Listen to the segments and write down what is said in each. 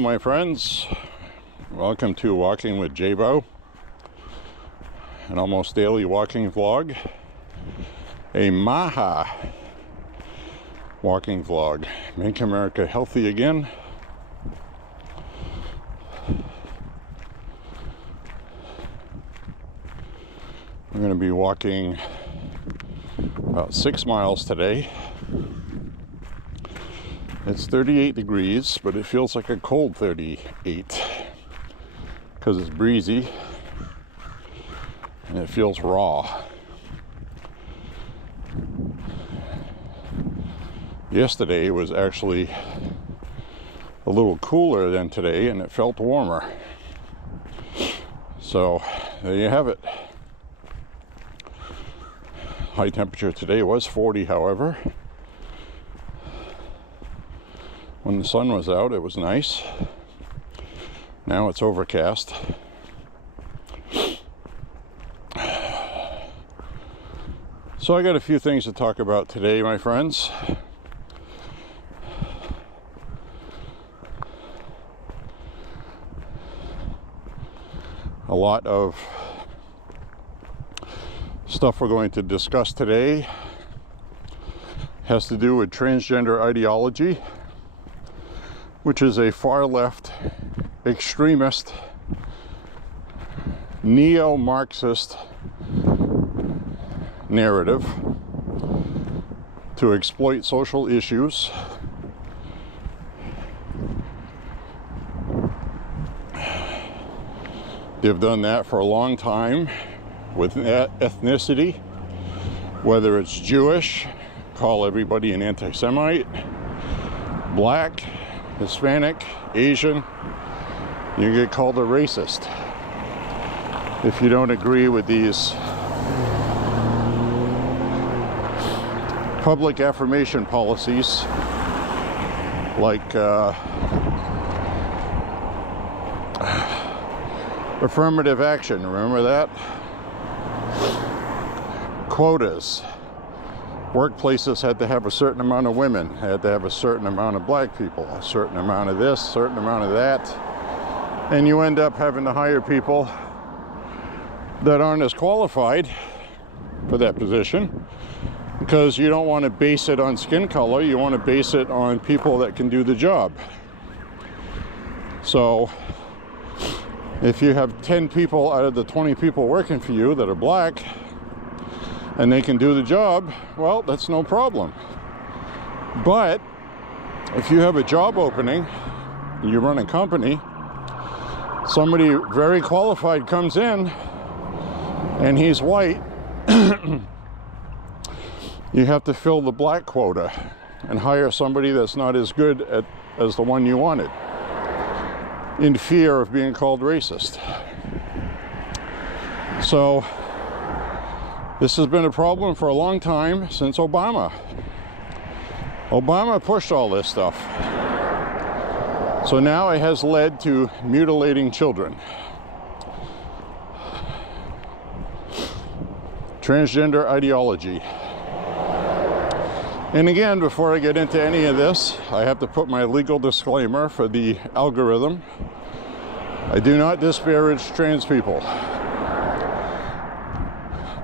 Hello my friends, welcome to Walking with J.Beau, an almost daily walking vlog, a MAHA walking vlog, Make America Healthy Again. I'm going to be walking about 6 miles today. It's 38 degrees, but it feels like a cold 38 because it's breezy and it feels raw. Yesterday was actually a little cooler than today and it felt warmer. So there you have it. High temperature today was 40, however. When the sun was out, it was nice. Now it's overcast. So I got a few things to talk about today, my friends. A lot of stuff we're going to discuss today has to do with transgender ideology, which is a far-left, extremist, neo-Marxist narrative to exploit social issues they've done that for a long time with ethnicity, whether it's Jewish, call everybody an anti-Semite, black, Hispanic, Asian, you get called a racist if you don't agree with these public affirmation policies like affirmative action. Remember that? Quotas. Workplaces had to have a certain amount of women, had to have a certain amount of black people, a certain amount of this, a certain amount of that. And you end up having to hire people that aren't as qualified for that position because you don't want to base it on skin color, you want to base it on people that can do the job. So if you have 10 people out of the 20 people working for you that are black, and they can do the job, well, that's no problem. But if you have a job opening, you run a company, somebody very qualified comes in, and he's white, you have to fill the black quota and hire somebody that's not as good as the one you wanted, in fear of being called racist. So this has been a problem for a long time, since Obama. Obama pushed all this stuff. So now it has led to mutilating children. Transgender ideology. And again, before I get into any of this, I have to put my legal disclaimer for the algorithm. I do not disparage trans people.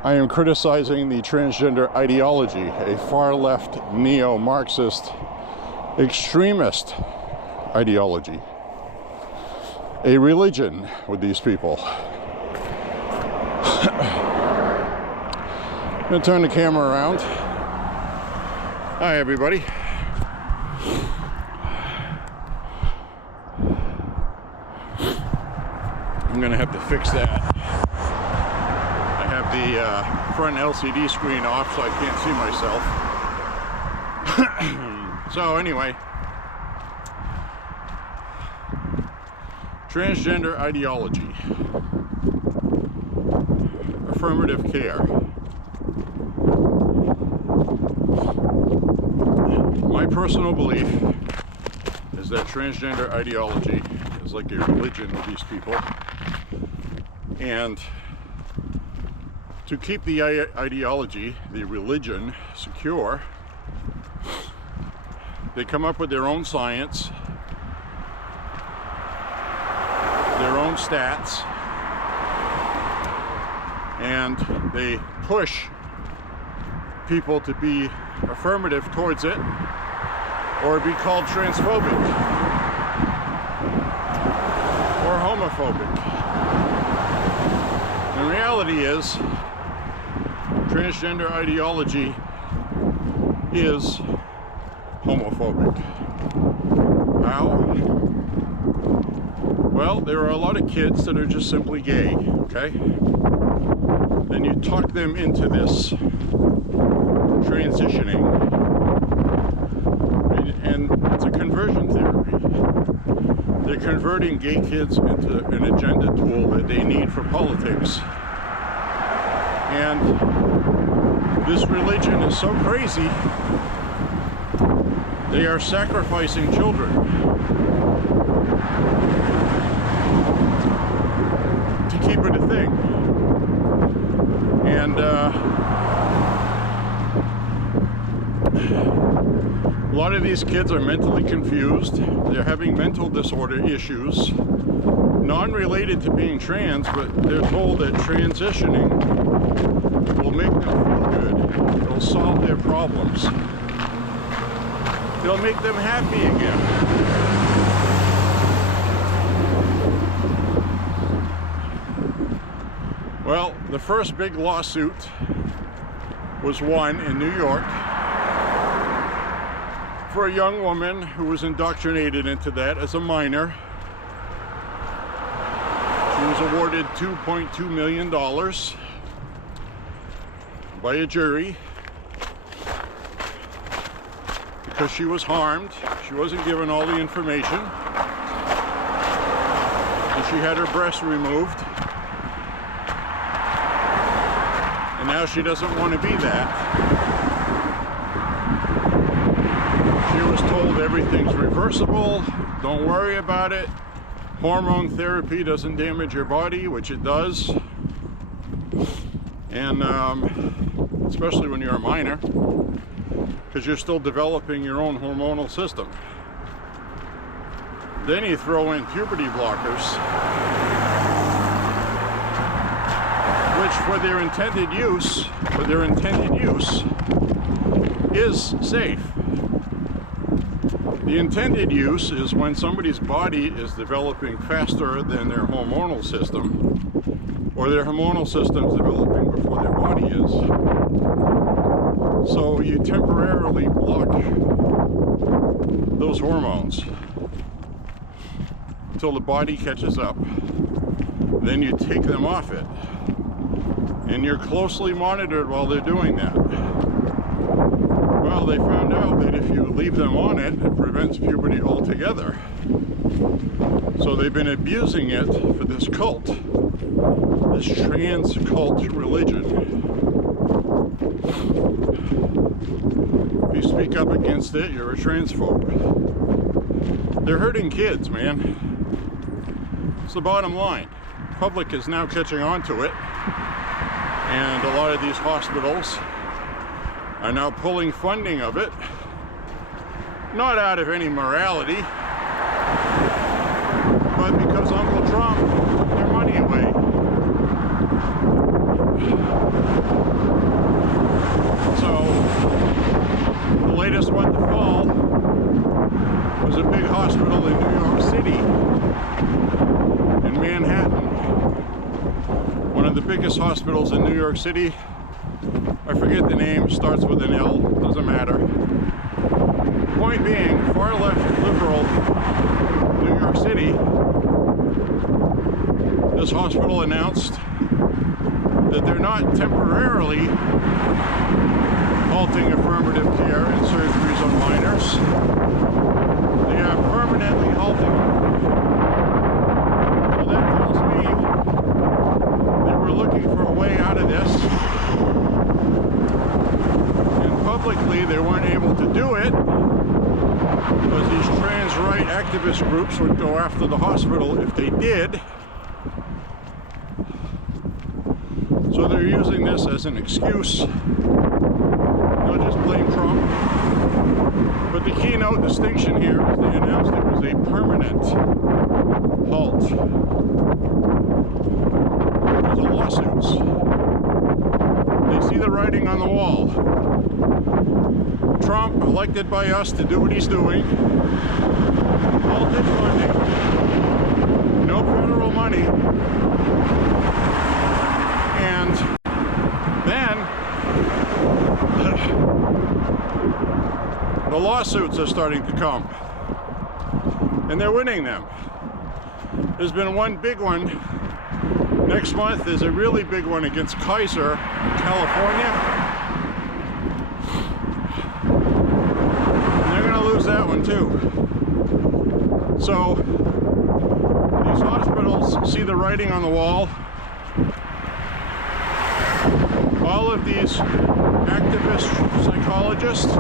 I am criticizing the transgender ideology, a far-left, neo-Marxist, extremist ideology, a religion with these people. I'm going to turn the camera around. Hi, everybody. I'm going to have to fix that. The front LCD screen off, so I can't see myself. So anyway, transgender ideology, affirmative care. My personal belief is that transgender ideology is like a religion with these people, and to keep the ideology, the religion, secure, they come up with their own science their own stats, and they push people to be affirmative towards it or be called transphobic or homophobic. The reality is, transgender ideology is homophobic. How? Well, there are a lot of kids that are just simply gay, okay? Then you talk them into this transitioning, and it's a conversion therapy. They're converting gay kids into an agenda tool that they need for politics. And this religion is so crazy, they are sacrificing children to keep it a thing. And a lot of these kids are mentally confused. They're having mental disorder issues, non-related to being trans, but they're told that transitioning will make them feel good. It'll solve their problems. It'll make them happy again. Well, the first big lawsuit was won in New York for a young woman who was indoctrinated into that as a minor. She was awarded $2.2 million by a jury because she was harmed. She wasn't given all the information, and she had her breast removed, and now she doesn't want to be that. She was told everything's reversible, don't worry about it, hormone therapy doesn't damage your body, which it does, and especially when you're a minor, because you're still developing your own hormonal system. Then you throw in puberty blockers, which for their intended use is safe. The intended use is when somebody's body is developing faster than their hormonal system, or their hormonal system is developing before their body is. So you temporarily block those hormones until the body catches up. Then you take them off it, and you're closely monitored while they're doing that. Well, they found out that if you leave them on it, it prevents puberty altogether. So they've been abusing it for this cult, this trans cult religion. If you speak up against it, you're a transphobe. They're hurting kids, man. It's the bottom line. Public is now catching on to it, and a lot of these hospitals are now pulling funding of it, not out of any morality, but because Uncle Trump took their money away. So, the latest one to fall was a big hospital in New York City, in Manhattan. One of the biggest hospitals in New York City. I forget the name, starts with an L, doesn't matter. Point being, far left liberal New York City, this hospital announced that they're not temporarily halting affirmative care and surgeries on minors. They are permanently halting them. So that tells me they were looking for a way out of this. Publicly, they weren't able to do it because these trans right activist groups would go after the hospital if they did. So they're using this as an excuse they'll just blame Trump. But the keynote distinction here is they announced it was a permanent halt because of lawsuits. They see the writing on the wall. Trump, elected by us to do what he's doing, halted funding, no federal money, and then the lawsuits are starting to come, and they're winning them. There's been one big one. Next month there's a really big one against Kaiser, California. And they're going to lose that one too. So these hospitals see the writing on the wall. All of these activist psychologists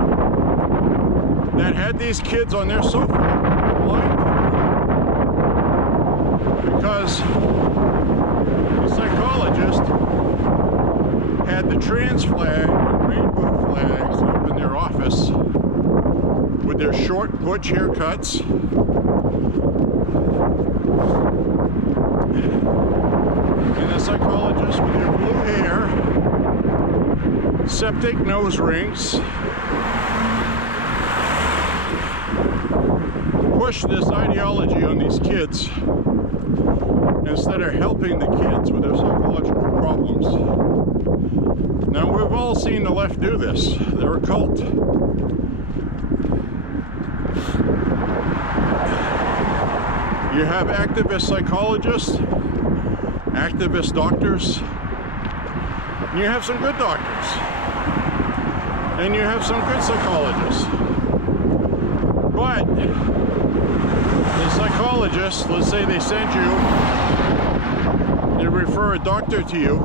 that had these kids on their sofa lying to them because the psychologist had the trans flag and rainbow flags up in their office with their short butch haircuts. And the psychologists with their blue hair, septic nose rings, push this ideology on these kids instead of helping the kids with their psychological problems. Now, we've all seen the left do this. They're a cult. You have activist psychologists, activist doctors, and you have some good doctors, and you have some good psychologists. But the psychologists, let's say they send you, they refer a doctor to you,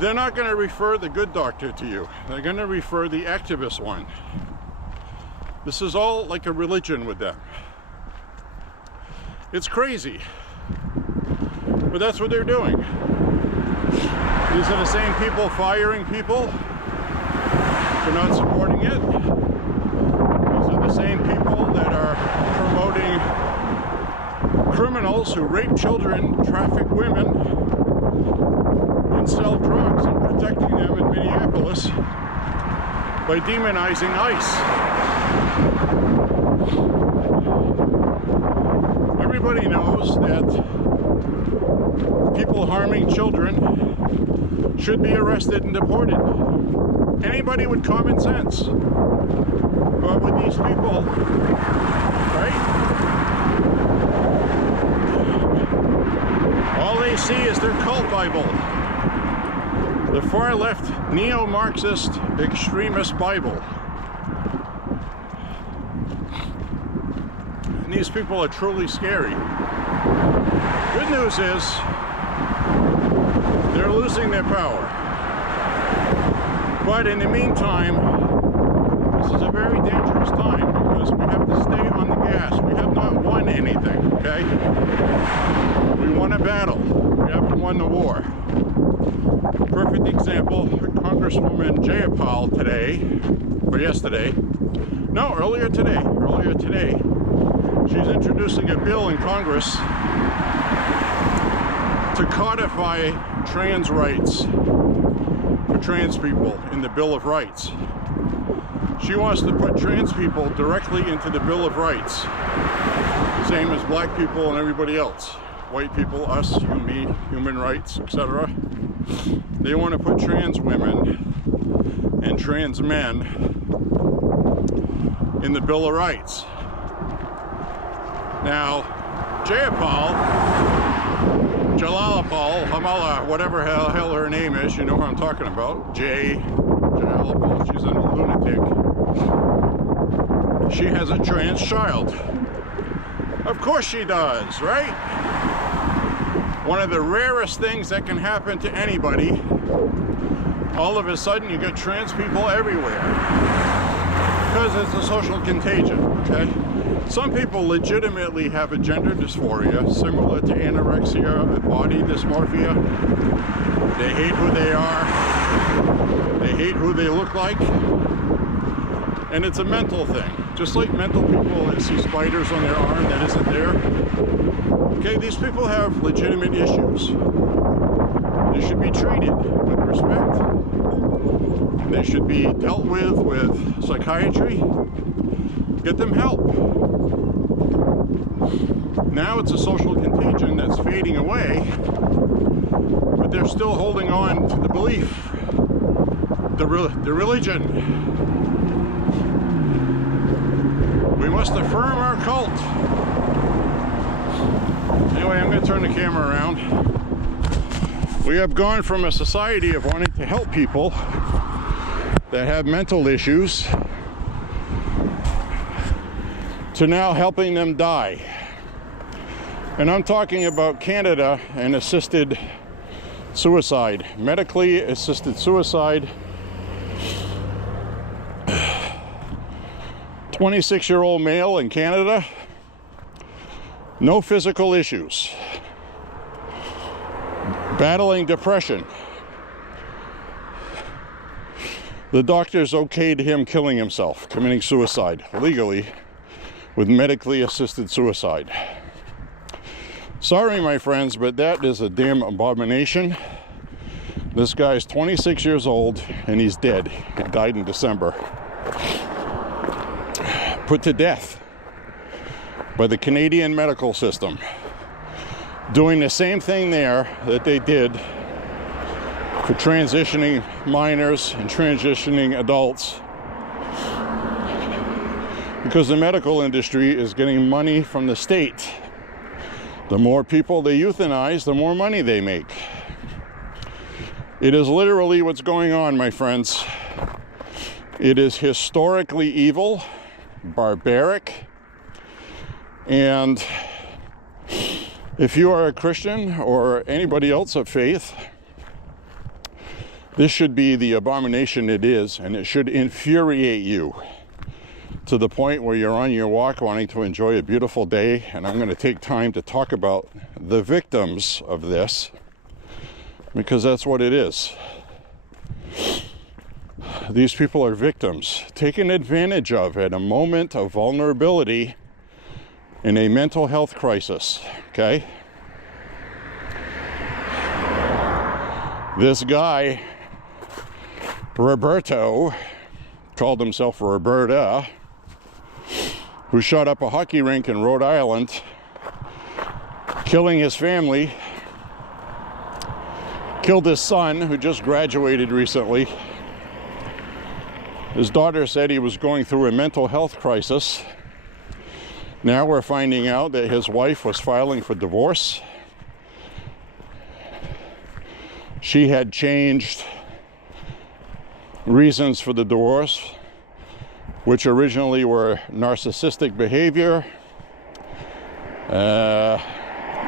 they're not going to refer the good doctor to you. They're going to refer the activist one. This is all like a religion with them. It's crazy. But that's what they're doing. These are the same people firing people for not supporting it. These are the same people that are promoting criminals who rape children, traffic women, and sell drugs and protecting them in Minneapolis by demonizing ICE. Everybody knows that people harming children should be arrested and deported. Anybody with common sense. But with these people, right? All they see is their cult Bible. The far left neo-Marxist extremist Bible. And these people are truly scary. Good news is they're losing their power. But in the meantime, this is a very dangerous time because we have to stay on the gas. We have not won anything, okay? We won a battle. We haven't won the war. Perfect example, Congresswoman J.Beau today, or yesterday, no, earlier today, she's introducing a bill in Congress to codify trans rights for trans people in the Bill of Rights. She wants to put trans people directly into the Bill of Rights, same as black people and everybody else. White people, us, you, me, human rights, etc. They want to put trans women and trans men in the Bill of Rights. Now, J.Beau, Jalalapal, Hamala, whatever hell her name is, you know who I'm talking about. Jalalapal, she's a lunatic. She has a trans child. Of course she does, right? One of the rarest things that can happen to anybody. All of a sudden you get trans people everywhere. Because it's a social contagion, okay? Some people legitimately have a gender dysphoria, similar to anorexia and body dysmorphia. They hate who they are. They hate who they look like. And it's a mental thing. Just like mental people that see spiders on their arm that isn't there. Okay, these people have legitimate issues. They should be treated with respect. They should be dealt with psychiatry. Get them help. Now it's a social contagion that's fading away, but they're still holding on to the belief, the religion. We must affirm our cult. Anyway, I'm going to turn the camera around. We have gone from a society of wanting to help people that have mental issues to now helping them die. And I'm talking about Canada and assisted suicide, medically assisted suicide. 26-year-old male in Canada, no physical issues, battling depression. The doctors okayed him killing himself, committing suicide legally with medically assisted suicide. Sorry, my friends, but that is a damn abomination. This guy's 26 years old and he's dead. He died in December. Put to death by the Canadian medical system, doing the same thing there that they did for transitioning minors and transitioning adults, because the medical industry is getting money from the state. The more people they euthanize, the more money they make. It is literally what's going on, my friends. It is historically evil, barbaric, and if you are a Christian or anybody else of faith, this should be the abomination it is, and it should infuriate you to the point where you're on your walk wanting to enjoy a beautiful day. And I'm going to take time to talk about the victims of this, because that's what it is. These people are victims, taken advantage of at a moment of vulnerability in a mental health crisis, okay? This guy, Roberto, called himself Roberta, who shot up a hockey rink in Rhode Island, killing his family, killed his son, who just graduated recently. His daughter said he was going through a mental health crisis. Now we're finding out that his wife was filing for divorce. She had changed reasons for the divorce, which originally were narcissistic behavior,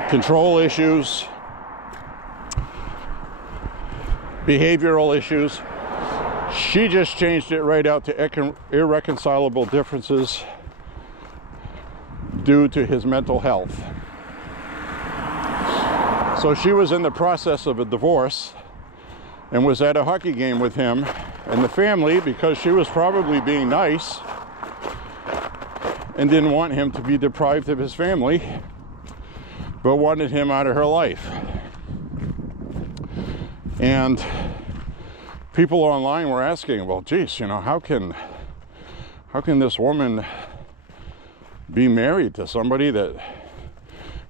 control issues, behavioral issues. She just changed it right out to irreconcilable differences due to his mental health. So she was in the process of a divorce and was at a hockey game with him and the family, because she was probably being nice and didn't want him to be deprived of his family, but wanted him out of her life. And people online were asking, well, geez, you know, how can this woman be married to somebody that...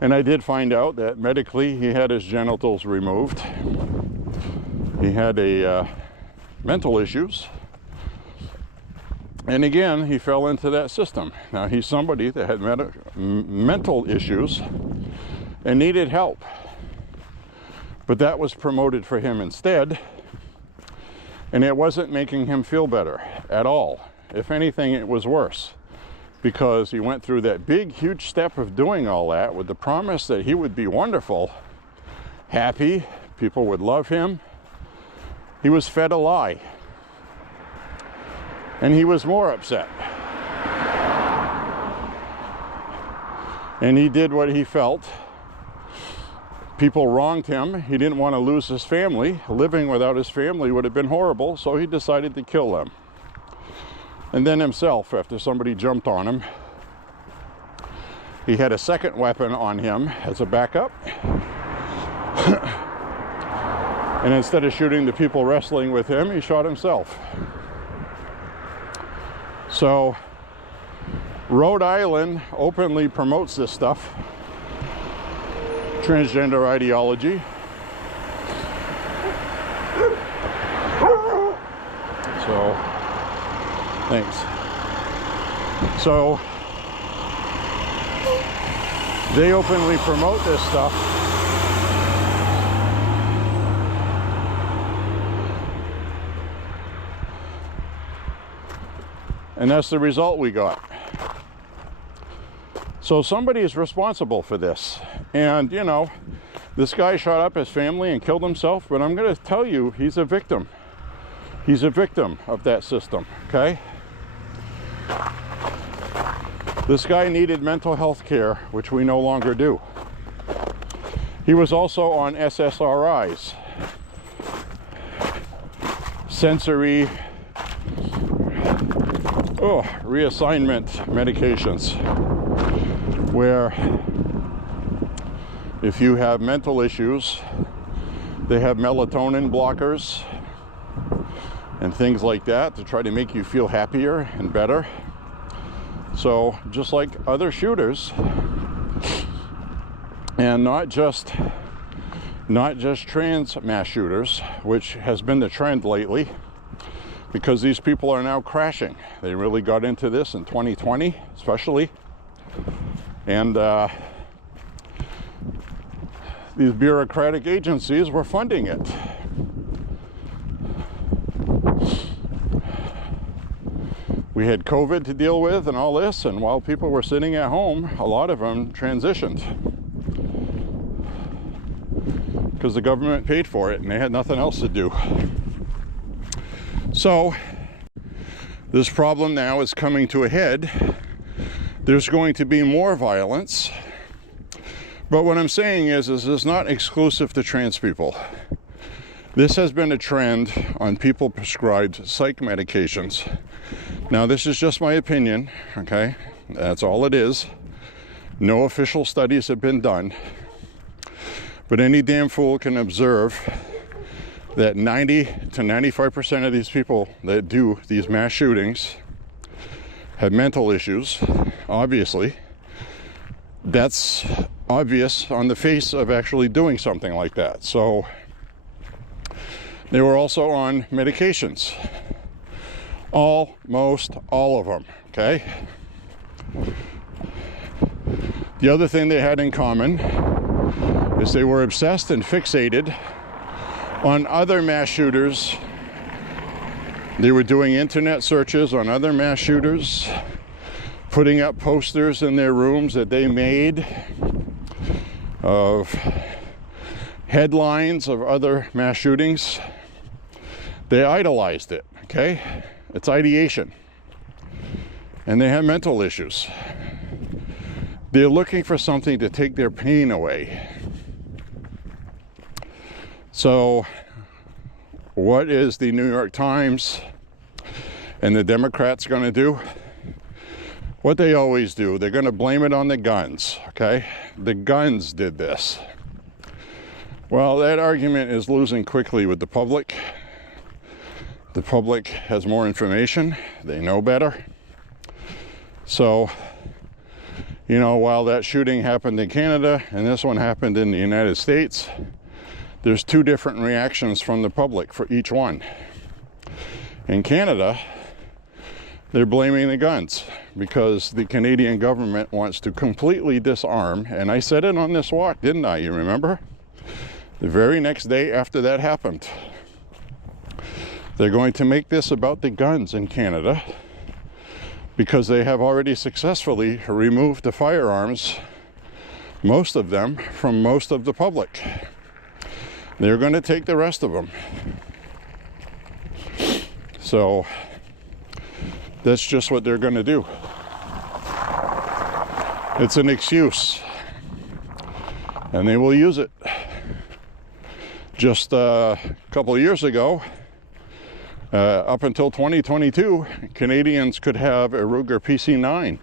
And I did find out that medically he had his genitals removed. He had mental issues. And again, he fell into that system. Now, he's somebody that had mental issues and needed help. But that was promoted for him instead. And it wasn't making him feel better at all. If anything, it was worse. Because he went through that big, huge step of doing all that with the promise that he would be wonderful, happy, people would love him. He was fed a lie. And he was more upset. And he did what he felt People wronged him. He didn't want to lose his family. Living without his family would have been horrible, so he decided to kill them. And then himself, after somebody jumped on him, he had a second weapon on him as a backup. And instead of shooting the people wrestling with him, he shot himself. So Rhode Island openly promotes this stuff, transgender ideology. So, thanks. So, they openly promote this stuff. And that's the result we got. So somebody is responsible for this. And, you know, this guy shot up his family and killed himself, but I'm going to tell you, he's a victim. He's a victim of that system, okay? This guy needed mental health care, which we no longer do. He was also on SSRIs, sensory reassignment medications, where if you have mental issues, they have melatonin blockers and things like that to try to make you feel happier and better. So just like other shooters, and not just trans mass shooters, which has been the trend lately, because these people are now crashing. They really got into this in 2020, especially. And these bureaucratic agencies were funding it. We had COVID to deal with and all this, and while people were sitting at home, a lot of them transitioned because the government paid for it and they had nothing else to do. So this problem now is coming to a head. There's going to be more violence. But what I'm saying is it's not exclusive to trans people. This has been a trend on people prescribed psych medications. Now, this is just my opinion, okay? That's all it is. No official studies have been done. But any damn fool can observe that 90 to 95% of these people that do these mass shootings have mental issues, obviously. That's obvious on the face of actually doing something like that. So they were also on medications. Almost all of them, okay? The other thing they had in common is they were obsessed and fixated on other mass shooters. They were doing internet searches on other mass shooters, putting up posters in their rooms that they made of headlines of other mass shootings. They idolized it, okay? It's ideation. And they have mental issues. They're looking for something to take their pain away. So, what is the New York Times and the Democrats going to do? What they always do, they're going to blame it on the guns, okay? The guns did this. Well, that argument is losing quickly with the public. The public has more information. They know better. So, you know, while that shooting happened in Canada and this one happened in the United States, there's two different reactions from the public for each one. In Canada, they're blaming the guns because the Canadian government wants to completely disarm, and I said it on this walk, didn't I? You remember? The very next day after that happened. They're going to make this about the guns in Canada because they have already successfully removed the firearms, most of them, from most of the public. They're going to take the rest of them. So that's just what they're going to do. It's an excuse, and they will use it. Just a couple of years ago, up until 2022, Canadians could have a Ruger PC-9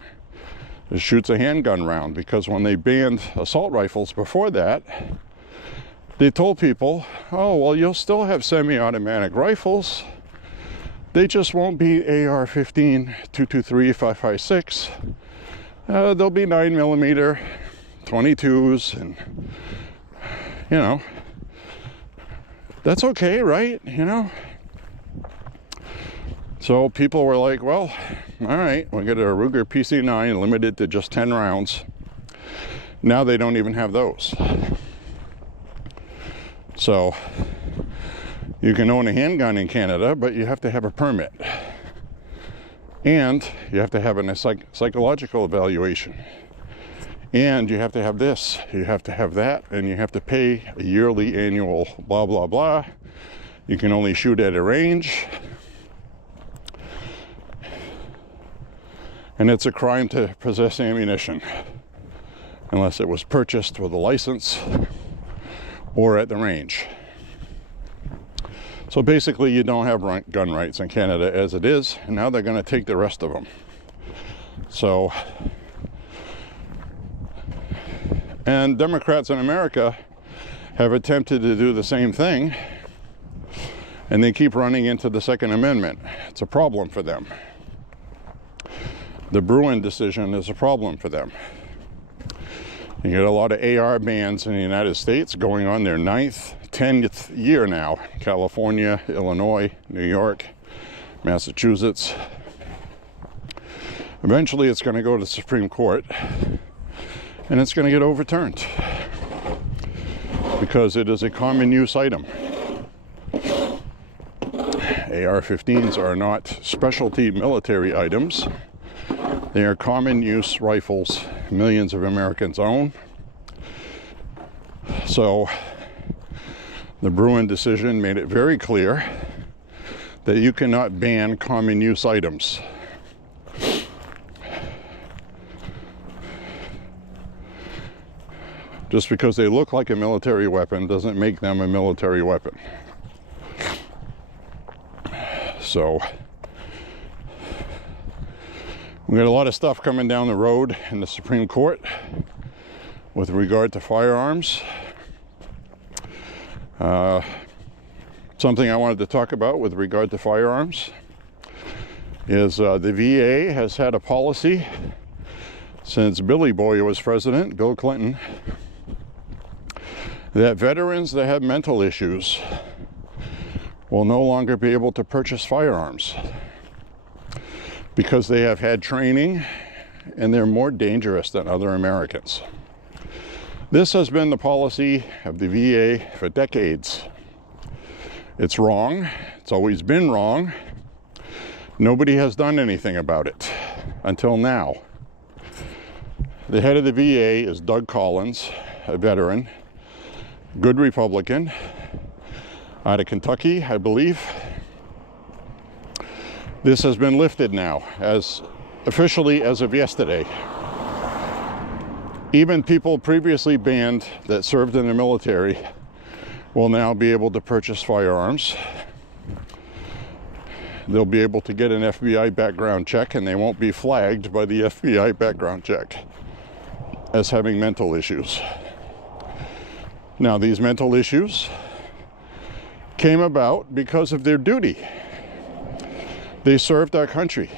that shoots a handgun round, because when they banned assault rifles before that, they told people, oh, well, you'll still have semi-automatic rifles. They just won't be AR-15, 223, 5.56. They'll be 9mm, 22s, and, you know, that's okay, right? You know? So people were like, well, all right, we'll get a Ruger PC-9 limited to just 10 rounds. Now they don't even have those. So you can own a handgun in Canada, but you have to have a permit. And you have to have a psychological evaluation. And you have to have this, you have to have that, and you have to pay a yearly annual blah, blah, blah. You can only shoot at a range. And it's a crime to possess ammunition, unless it was purchased with a license or at the range. So basically you don't have gun rights in Canada as it is, and now they're going to take the rest of them. So, and Democrats in America have attempted to do the same thing, and they keep running into the Second Amendment. It's a problem for them. The Bruin decision is a problem for them. You get a lot of AR bans in the United States going on their 9th, 10th year now. California, Illinois, New York, Massachusetts. Eventually it's going to go to the Supreme Court, and it's going to get overturned because it is a common use item. AR-15s are not specialty military items. They are common use rifles millions of Americans own. So the Bruin decision made it very clear that you cannot ban common use items. Just because they look like a military weapon doesn't make them a military weapon. So we got a lot of stuff coming down the road in the Supreme Court with regard to firearms. Something I wanted to talk about with regard to firearms is the VA has had a policy since Billy Boy was president, Bill Clinton, that veterans that have mental issues will no longer be able to purchase firearms because they have had training and they're more dangerous than other Americans. This has been the policy of the VA for decades. It's wrong. It's always been wrong. Nobody has done anything about it until now. The head of the VA is Doug Collins, a veteran, good Republican, out of Kentucky, I believe. This has been lifted now, as officially as of yesterday. Even people previously banned that served in the military will now be able to purchase firearms. They'll be able to get an FBI background check, and they won't be flagged by the FBI background check as having mental issues. Now, these mental issues came about because of their duty. They served our country.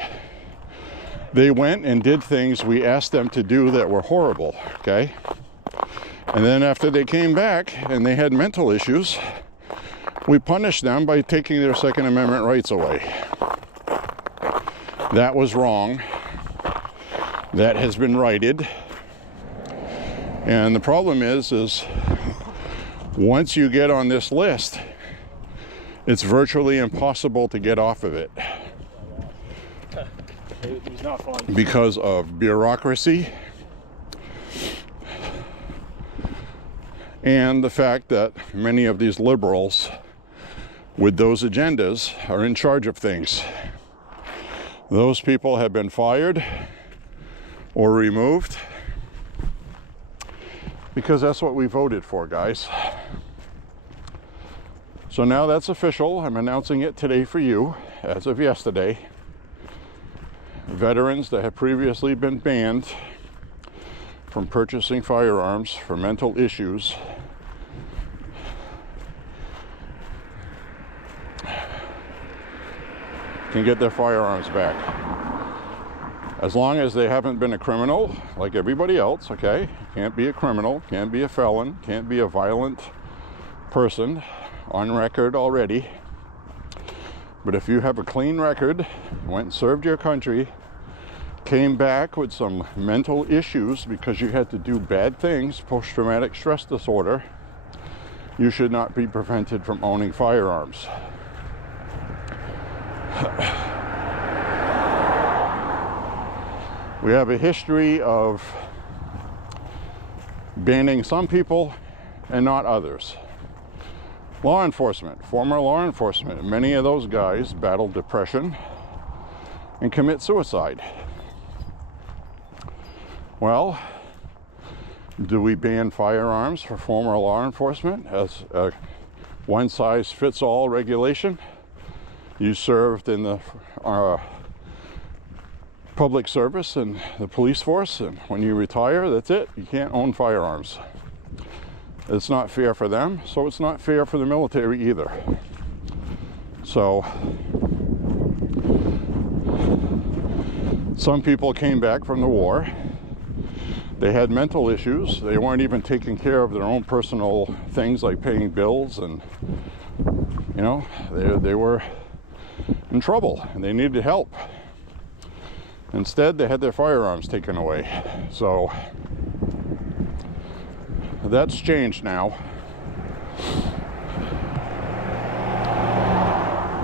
They went and did things we asked them to do that were horrible, okay? And then after they came back and they had mental issues, we punished them by taking their Second Amendment rights away. That was wrong. That has been righted. And the problem is once you get on this list, it's virtually impossible to get off of it. He's not fun. Because of bureaucracy and the fact that many of these liberals with those agendas are in charge of things. Those people have been fired or removed because that's what we voted for, guys. So now that's official. I'm announcing it today for you, as of yesterday. Veterans that have previously been banned from purchasing firearms for mental issues can get their firearms back. As long as they haven't been a criminal like everybody else, okay? Can't be a criminal, can't be a felon, can't be a violent person on record already. But if you have a clean record, went and served your country, came back with some mental issues because you had to do bad things, post-traumatic stress disorder, you should not be prevented from owning firearms. We have a history of banning some people and not others. Law enforcement, former law enforcement, many of those guys battle depression and commit suicide. Well, do we ban firearms for former law enforcement as a one-size-fits-all regulation? You served in the public service and the police force, and when you retire, that's it. You can't own firearms. It's not fair for them, so it's not fair for the military either. So some people came back from the war. They had mental issues. They weren't even taking care of their own personal things like paying bills, and you know, they were in trouble and they needed help. Instead, they had their firearms taken away. So that's changed now.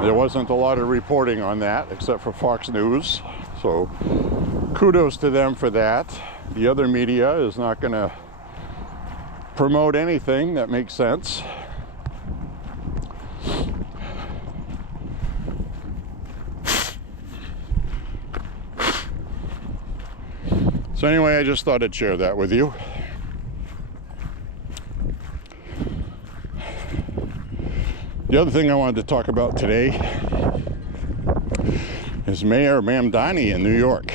There wasn't a lot of reporting on that except for Fox News. So kudos to them for that. The other media is not going to promote anything that makes sense. So anyway, I just thought I'd share that with you. The other thing I wanted to talk about today is Mayor Mamdani in New York.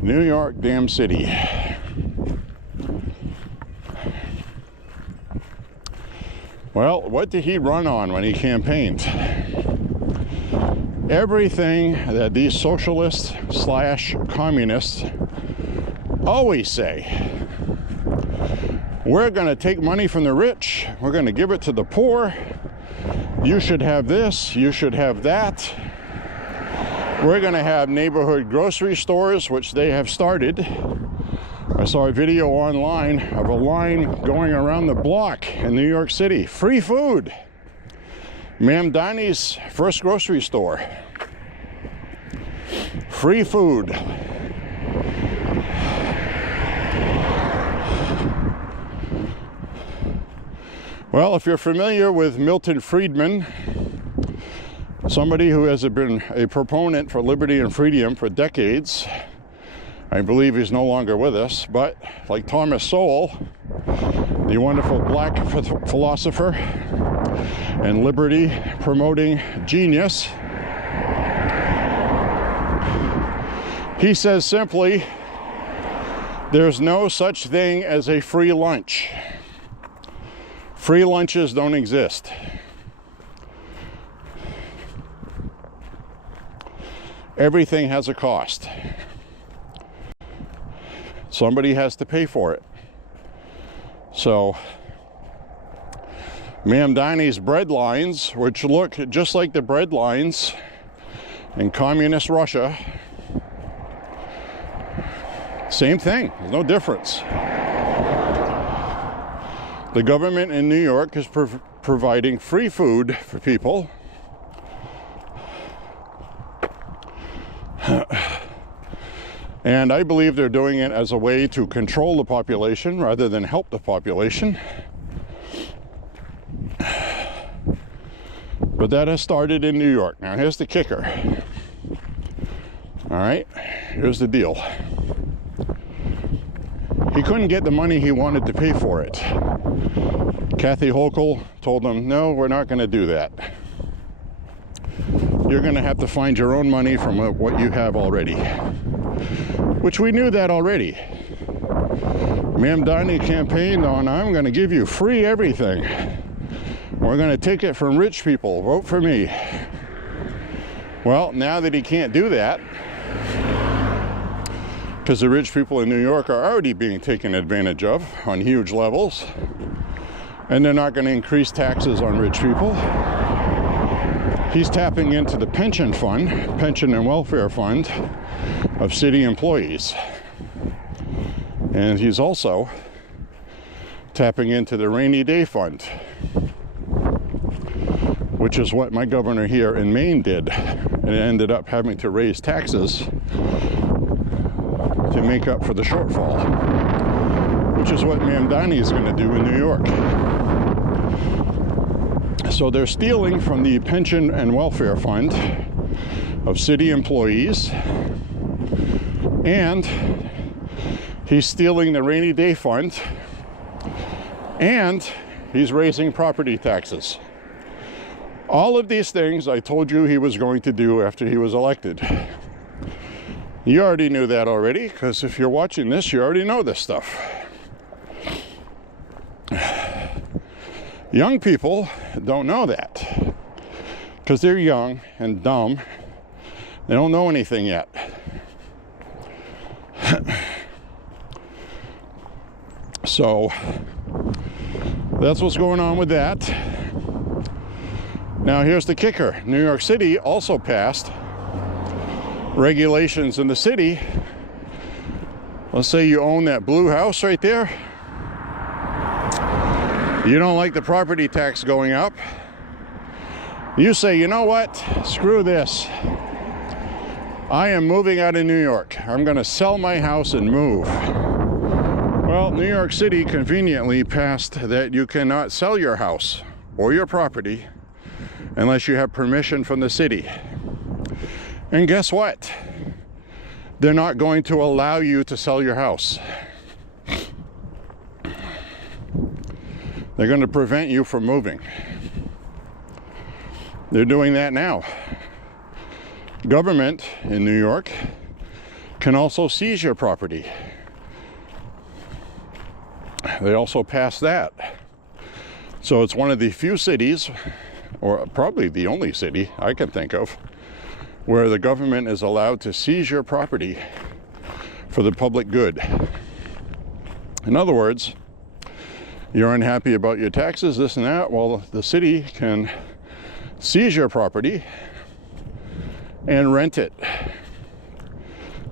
New York damn city. Well, what did he run on when he campaigned? Everything that these socialists / communists always say. We're going to take money from the rich. We're going to give it to the poor. You should have this. You should have that. We're going to have neighborhood grocery stores, which they have started. I saw a video online of a line going around the block in New York City. Free food. Mamdani's first grocery store. Free food. Well, if you're familiar with Milton Friedman, somebody who has been a proponent for liberty and freedom for decades, I believe he's no longer with us, but like Thomas Sowell, the wonderful black philosopher and liberty promoting genius, he says simply, there's no such thing as a free lunch. Free lunches don't exist. Everything has a cost. Somebody has to pay for it. So, Mamdani's bread lines, which look just like the bread lines in communist Russia, same thing, there's no difference. The government in New York is providing free food for people. And I believe they're doing it as a way to control the population rather than help the population. But that has started in New York. Now here's the kicker. All right, here's the deal. He couldn't get the money he wanted to pay for it. Kathy Hochul told them, no, we're not going to do that. You're going to have to find your own money from what you have already. Which we knew that already. Ma'am Donnie campaigned on, I'm going to give you free everything. We're going to take it from rich people. Vote for me. Well, now that he can't do that, because the rich people in New York are already being taken advantage of on huge levels, and they're not going to increase taxes on rich people, he's tapping into the pension fund, pension and welfare fund of city employees. And he's also tapping into the rainy day fund, which is what my governor here in Maine did, and ended up having to raise taxes to make up for the shortfall, which is what Ma'am Donnie is going to do in New York. So they're stealing from the pension and welfare fund of city employees, and he's stealing the rainy day fund, and he's raising property taxes. All of these things I told you he was going to do after he was elected. You already knew that already, because if you're watching this, you already know this stuff. Young people don't know that, because they're young and dumb. They don't know anything yet. So that's what's going on with that. Now here's the kicker. New York City also passed regulations in the city. Let's say you own that blue house right there. You don't like the property tax going up. You say, you know what? Screw this. I am moving out of New York. I'm going to sell my house and move. Well, New York City conveniently passed that you cannot sell your house or your property unless you have permission from the city. And guess what? They're not going to allow you to sell your house. They're going to prevent you from moving. They're doing that now. Government in New York can also seize your property. They also passed that. So it's one of the few cities, or probably the only city I can think of, where the government is allowed to seize your property for the public good. In other words, you're unhappy about your taxes, this and that, well, the city can seize your property and rent it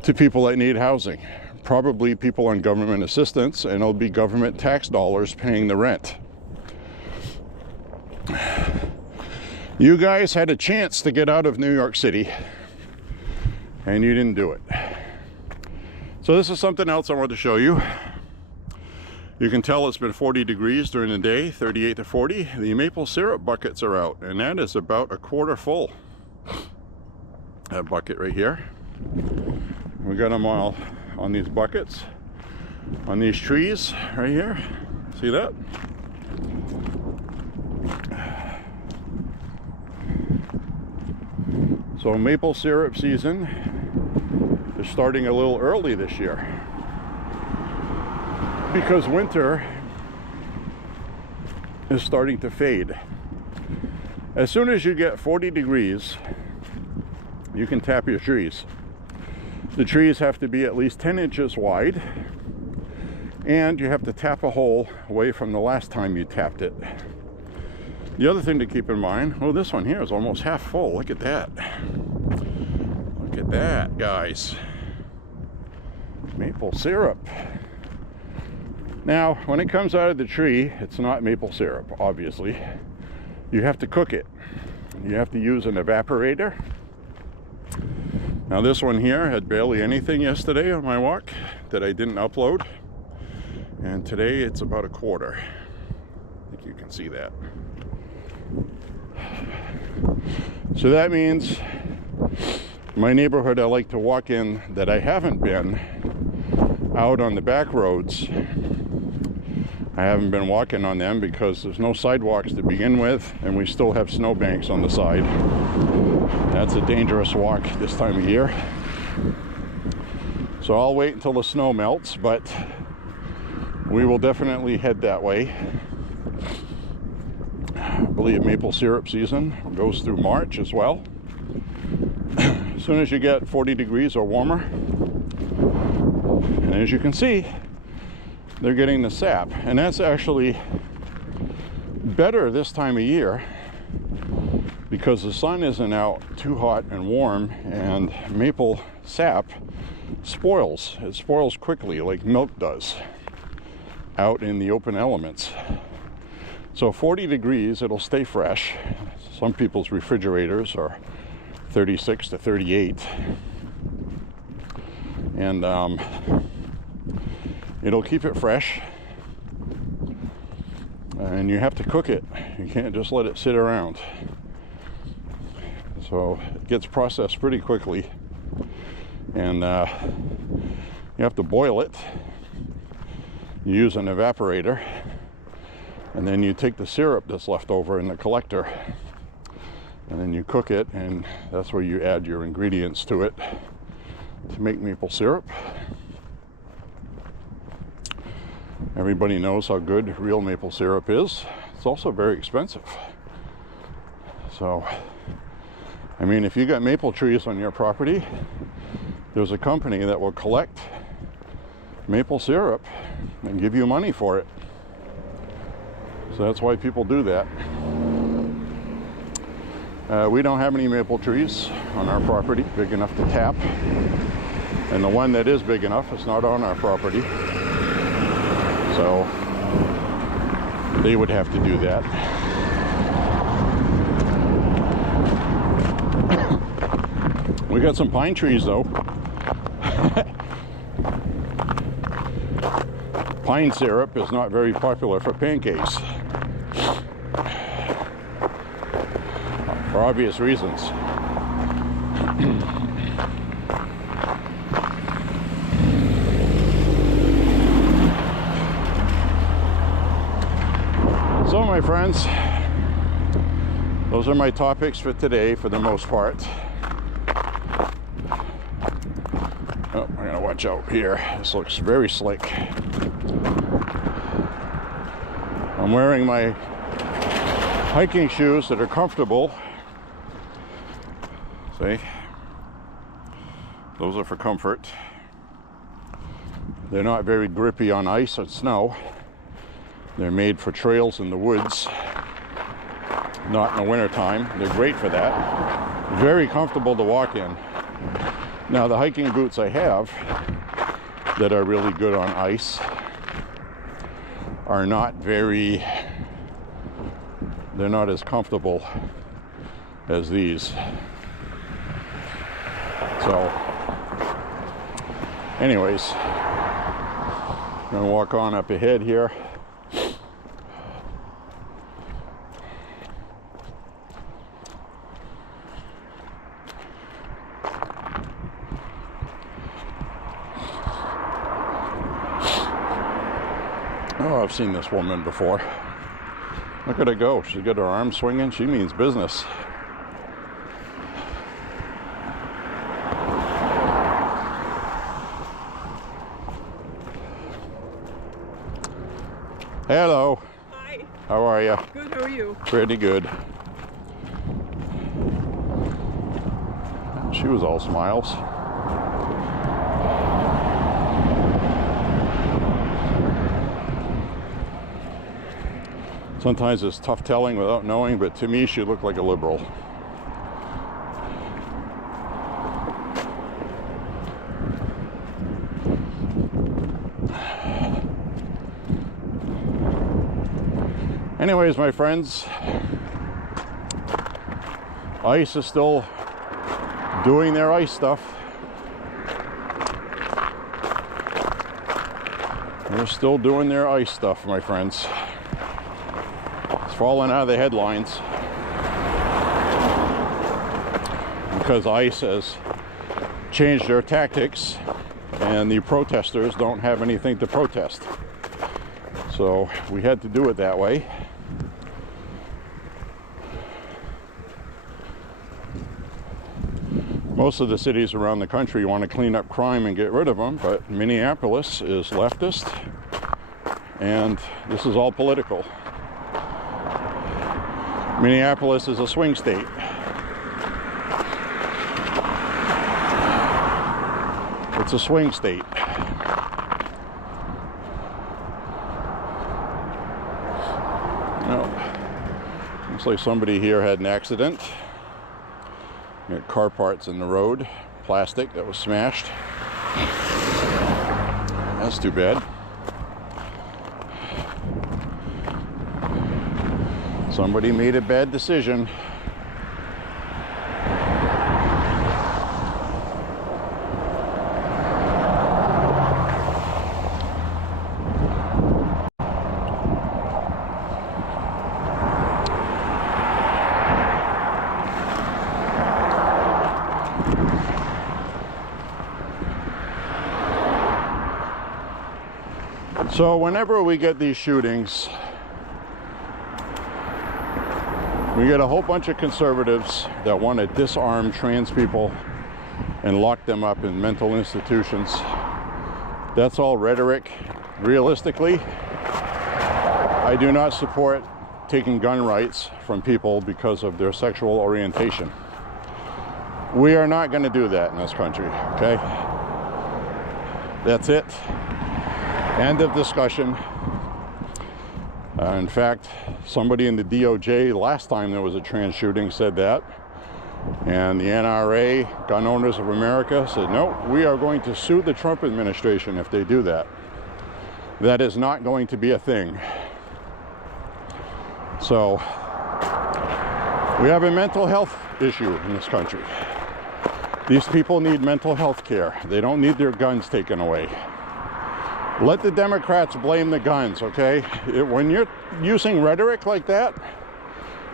to people that need housing. Probably people on government assistance, and it'll be government tax dollars paying the rent. You guys had a chance to get out of New York City, and you didn't do it. So this is something else I wanted to show you. You can tell it's been 40 degrees during the day, 38 to 40. The maple syrup buckets are out, and that is about a quarter full. That bucket right here. We got them all on these buckets, on these trees right here. See that? So maple syrup season is starting a little early this year, because winter is starting to fade. As soon as you get 40 degrees, you can tap your trees. The trees have to be at least 10 inches wide, and you have to tap a hole away from the last time you tapped it. The other thing to keep in mind, oh, this one here is almost half full. Look at that. Look at that, guys. Maple syrup. Now, when it comes out of the tree, it's not maple syrup, obviously. You have to cook it. You have to use an evaporator. Now this one here had barely anything yesterday on my walk that I didn't upload. And today it's about a quarter. I think you can see that. So that means my neighborhood I like to walk in that I haven't been out on the back roads, I haven't been walking on them because there's no sidewalks to begin with, and we still have snowbanks on the side. That's a dangerous walk this time of year. So I'll wait until the snow melts, but we will definitely head that way. I believe maple syrup season goes through March as well. As soon as you get 40 degrees or warmer, and as you can see, they're getting the sap, and that's actually better this time of year because the sun isn't out too hot and warm, and maple sap spoils. It spoils quickly like milk does out in the open elements. So 40 degrees, it'll stay fresh. Some people's refrigerators are 36 to 38, and it'll keep it fresh, and you have to cook it. You can't just let it sit around. So it gets processed pretty quickly, and you have to boil it. You use an evaporator, and then you take the syrup that's left over in the collector, and then you cook it, and that's where you add your ingredients to it to make maple syrup. Everybody knows how good real maple syrup is. It's also very expensive. So, I mean, if you got maple trees on your property, there's a company that will collect maple syrup and give you money for it. So that's why people do that. We don't have any maple trees on our property big enough to tap, and the one that is big enough is not on our property. So they would have to do that. We got some pine trees though. Pine syrup is not very popular for pancakes, for obvious reasons. So my friends, those are my topics for today for the most part. Oh, I gotta watch out here. This looks very slick. I'm wearing my hiking shoes that are comfortable. See? Those are for comfort. They're not very grippy on ice and snow. They're made for trails in the woods, not in the wintertime. They're great for that. Very comfortable to walk in. Now, the hiking boots I have that are really good on ice are not very, they're not as comfortable as these. So, anyways, I'm gonna walk on up ahead here. Oh, I've seen this woman before. Look at her go. She's got her arms swinging. She means business. Hello. Hi. How are you? Good, how are you? Pretty good. She was all smiles. Sometimes it's tough telling without knowing, but to me she looked like a liberal. Anyways, my friends, ice is still doing their ice stuff. They're still doing their ice stuff, my friends. It's falling out of the headlines because ice has changed their tactics and the protesters don't have anything to protest. So we had to do it that way. Most of the cities around the country want to clean up crime and get rid of them, but Minneapolis is leftist, and this is all political. Minneapolis is a swing state. It's a swing state. Well, looks like somebody here had an accident. Got car parts in the road, plastic that was smashed. That's too bad. Somebody made a bad decision. So whenever we get these shootings, we get a whole bunch of conservatives that want to disarm trans people and lock them up in mental institutions. That's all rhetoric. Realistically, I do not support taking gun rights from people because of their sexual orientation. We are not going to do that in this country, okay? That's it. End of discussion. In fact, somebody in the DOJ last time there was a trans shooting said that. And the NRA, Gun Owners of America, said, no, we are going to sue the Trump administration if they do that. That is not going to be a thing. So, we have a mental health issue in this country. These people need mental health care. They don't need their guns taken away. Let the Democrats blame the guns, okay? When you're using rhetoric like that,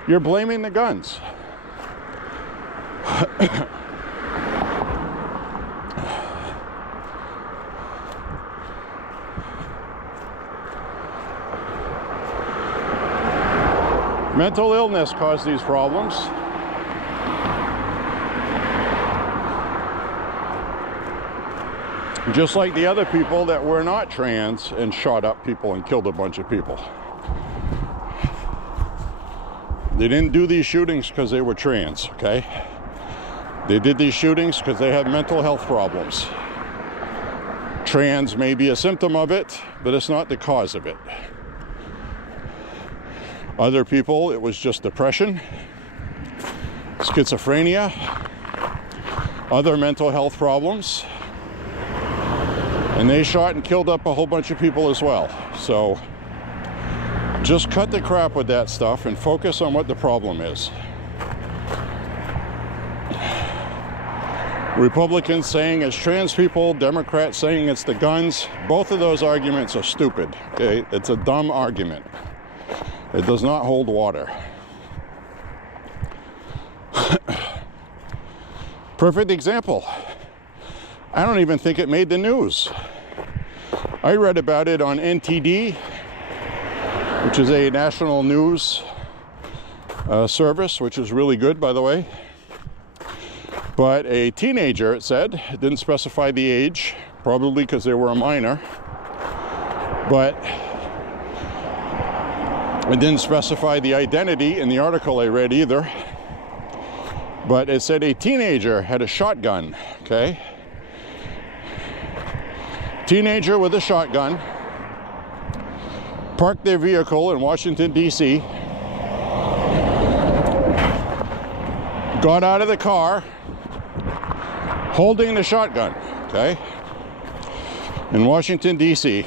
you're blaming the guns. Mental illness caused these problems. Just like the other people that were not trans and shot up people and killed a bunch of people. They didn't do these shootings because they were trans, okay? They did these shootings because they had mental health problems. Trans may be a symptom of it, but it's not the cause of it. Other people, it was just depression, schizophrenia, other mental health problems. And they shot and killed up a whole bunch of people as well. So just cut the crap with that stuff and focus on what the problem is. Republicans saying it's trans people, Democrats saying it's the guns. Both of those arguments are stupid, okay? It's a dumb argument. It does not hold water. Perfect example. I don't even think it made the news. I read about it on NTD, which is a national news service, which is really good, by the way. But a teenager, it said, it didn't specify the age, probably because they were a minor, but it didn't specify the identity in the article I read either. But it said a teenager had a shotgun, okay? Teenager with a shotgun parked their vehicle in Washington, D.C., got out of the car holding the shotgun, okay, in Washington, D.C.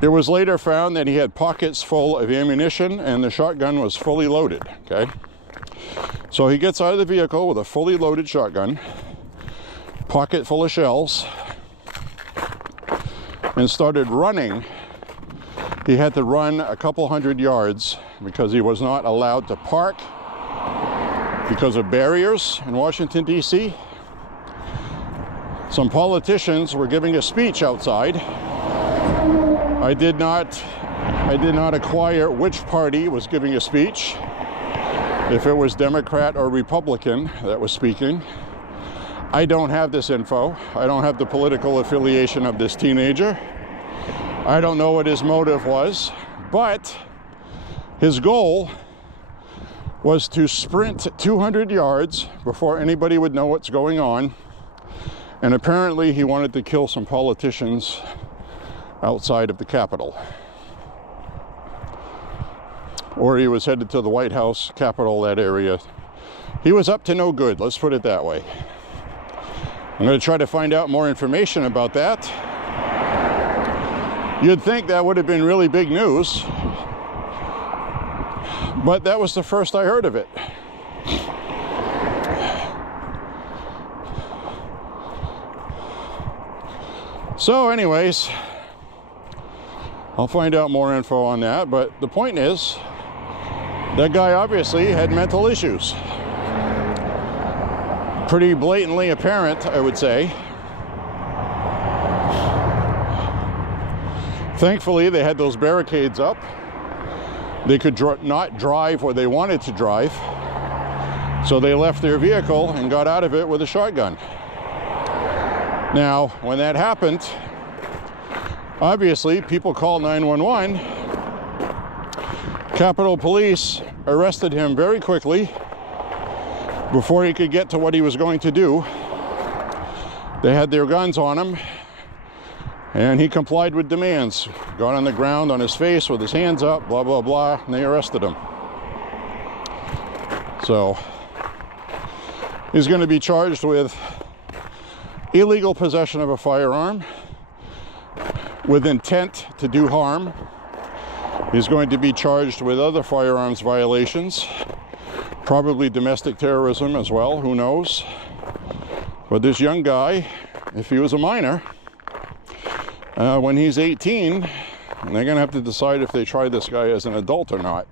It was later found that he had pockets full of ammunition and the shotgun was fully loaded, okay? So he gets out of the vehicle with a fully loaded shotgun, pocket full of shells, and started running. He had to run a couple hundred yards because he was not allowed to park because of barriers in Washington, D.C. some politicians were giving a speech outside. I did not acquire which party was giving a speech, if it was Democrat or Republican that was speaking. I don't have this info. I don't have the political affiliation of this teenager. I don't know what his motive was, but his goal was to sprint 200 yards before anybody would know what's going on. And apparently he wanted to kill some politicians outside of the Capitol. Or he was headed to the White House, Capitol, that area. He was up to no good, let's put it that way. I'm going to try to find out more information about that. You'd think that would have been really big news, but that was the first I heard of it. So anyways, I'll find out more info on that, but the point is, that guy obviously had mental issues. Pretty blatantly apparent, I would say. Thankfully, they had those barricades up. They could not drive where they wanted to drive, so they left their vehicle and got out of it with a shotgun. Now, when that happened, obviously, people called 911. Capitol Police arrested him very quickly before he could get to what he was going to do. They had their guns on him, and he complied with demands. Got on the ground on his face with his hands up, blah, blah, blah, and they arrested him. So, he's going to be charged with illegal possession of a firearm, with intent to do harm. He's going to be charged with other firearms violations, probably domestic terrorism as well, who knows. But this young guy, if he was a minor, when he's 18, they're going to have to decide if they try this guy as an adult or not.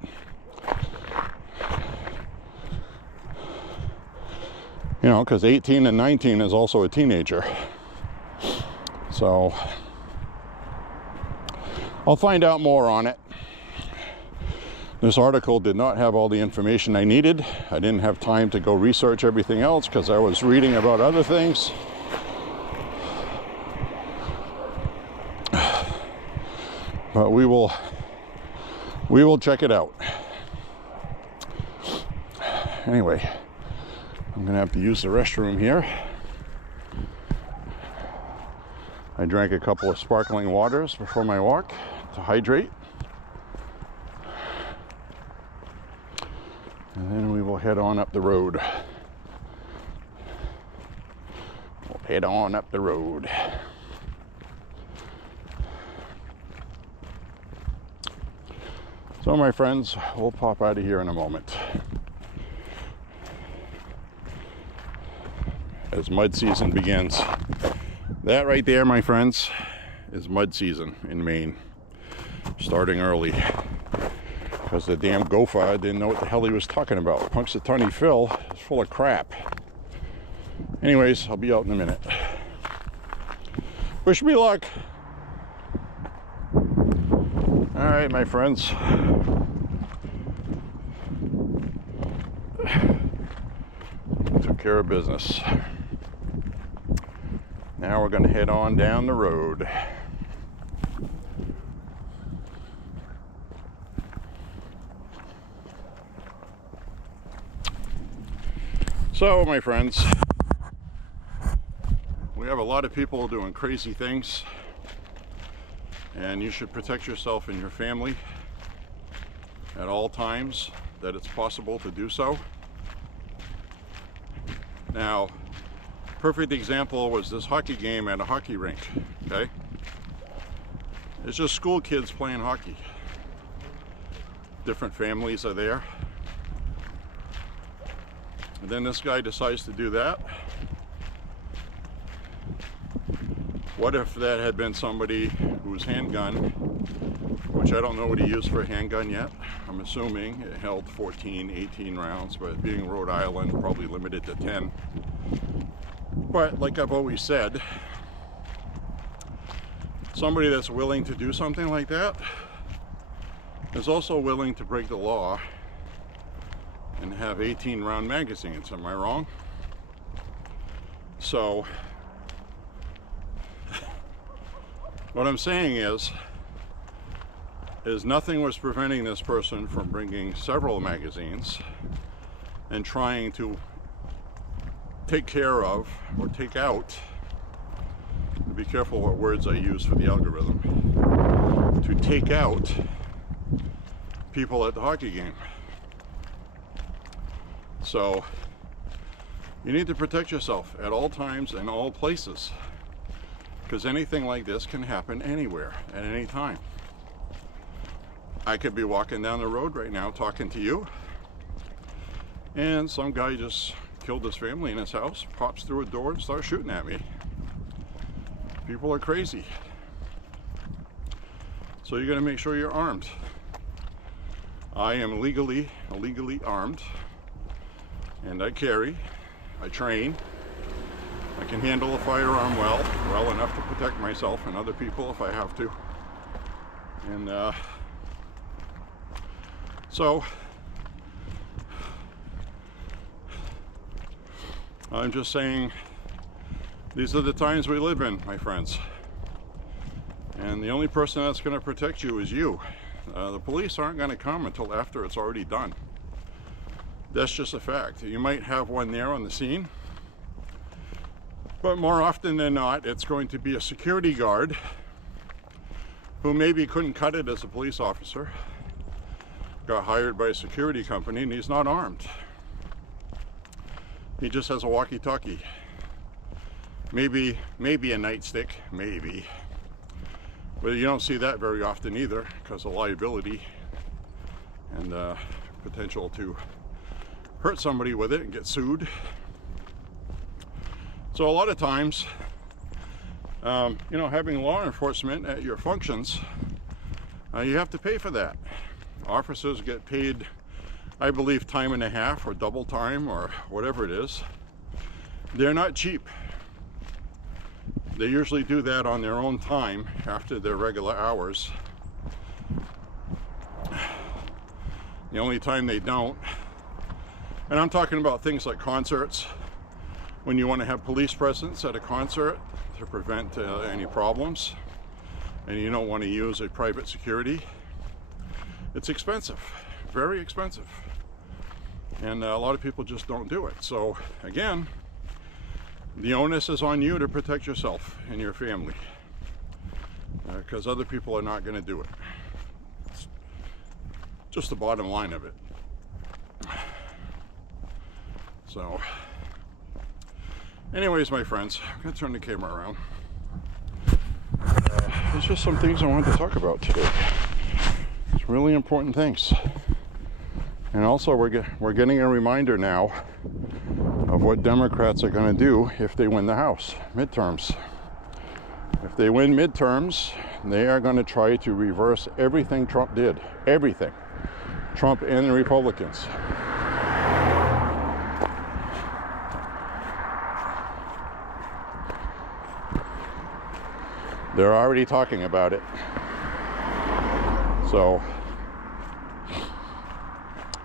You know, because 18 and 19 is also a teenager. So, I'll find out more on it. This article did not have all the information I needed. I didn't have time to go research everything else because I was reading about other things. But we will check it out. Anyway, I'm gonna have to use the restroom here. I drank a couple of sparkling waters before my walk to hydrate. And then we will head on up the road. We'll head on up the road. So my friends, we'll pop out of here in a moment. As mud season begins. That right there, my friends, is mud season in Maine. Starting early. Because the damn gopher didn't know what the hell he was talking about. Punxsutawney Phil is full of crap. Anyways, I'll be out in a minute. Wish me luck. All right, my friends. Took care of business. Now we're going to head on down the road. So, my friends, we have a lot of people doing crazy things, and you should protect yourself and your family at all times that it's possible to do so. Now, perfect example was this hockey game at a hockey rink, okay? It's just school kids playing hockey. Different families are there. And then this guy decides to do that. What if that had been somebody whose handgun, which I don't know what he used for a handgun yet. I'm assuming it held 14, 18 rounds, but being Rhode Island, probably limited to 10. But like I've always said, somebody that's willing to do something like that is also willing to break the law and have 18-round magazines. Am I wrong? So what I'm saying is nothing was preventing this person from bringing several magazines and trying to take care of or take out, be careful what words I use for the algorithm, to take out people at the hockey game. So you need to protect yourself at all times and all places, because anything like this can happen anywhere at any time. I could be walking down the road right now talking to you, and some guy just killed his family in his house, pops through a door and starts shooting at me. People are crazy. So you got to make sure you're armed. I am illegally armed, and I carry, I train, I can handle a firearm well enough to protect myself and other people if I have to. And so I'm just saying, these are the times we live in, my friends. And the only person that's going to protect you is you. The police aren't going to come until after it's already done. That's just a fact. You might have one there on the scene, but more often than not, it's going to be a security guard who maybe couldn't cut it as a police officer, got hired by a security company, and he's not armed. He just has a walkie-talkie. Maybe a nightstick, maybe. But you don't see that very often either, because of liability and potential to hurt somebody with it and get sued. So a lot of times, you know, having law enforcement at your functions, you have to pay for that. Officers get paid, I believe, time and a half or double time or whatever it is. They're not cheap. They usually do that on their own time after their regular hours. The only time they don't, and I'm talking about things like concerts, when you want to have police presence at a concert to prevent any problems, and you don't want to use a private security, it's expensive, very expensive. And a lot of people just don't do it. So again, the onus is on you to protect yourself and your family, because other people are not going to do it. It's just the bottom line of it. So anyways, my friends, I'm going to turn the camera around. There's just some things I wanted to talk about today. It's really important things. And also we're getting a reminder now of what Democrats are going to do if they win the House midterms. If they win midterms, they are going to try to reverse everything Trump did. Everything. Trump and the Republicans. They're already talking about it. So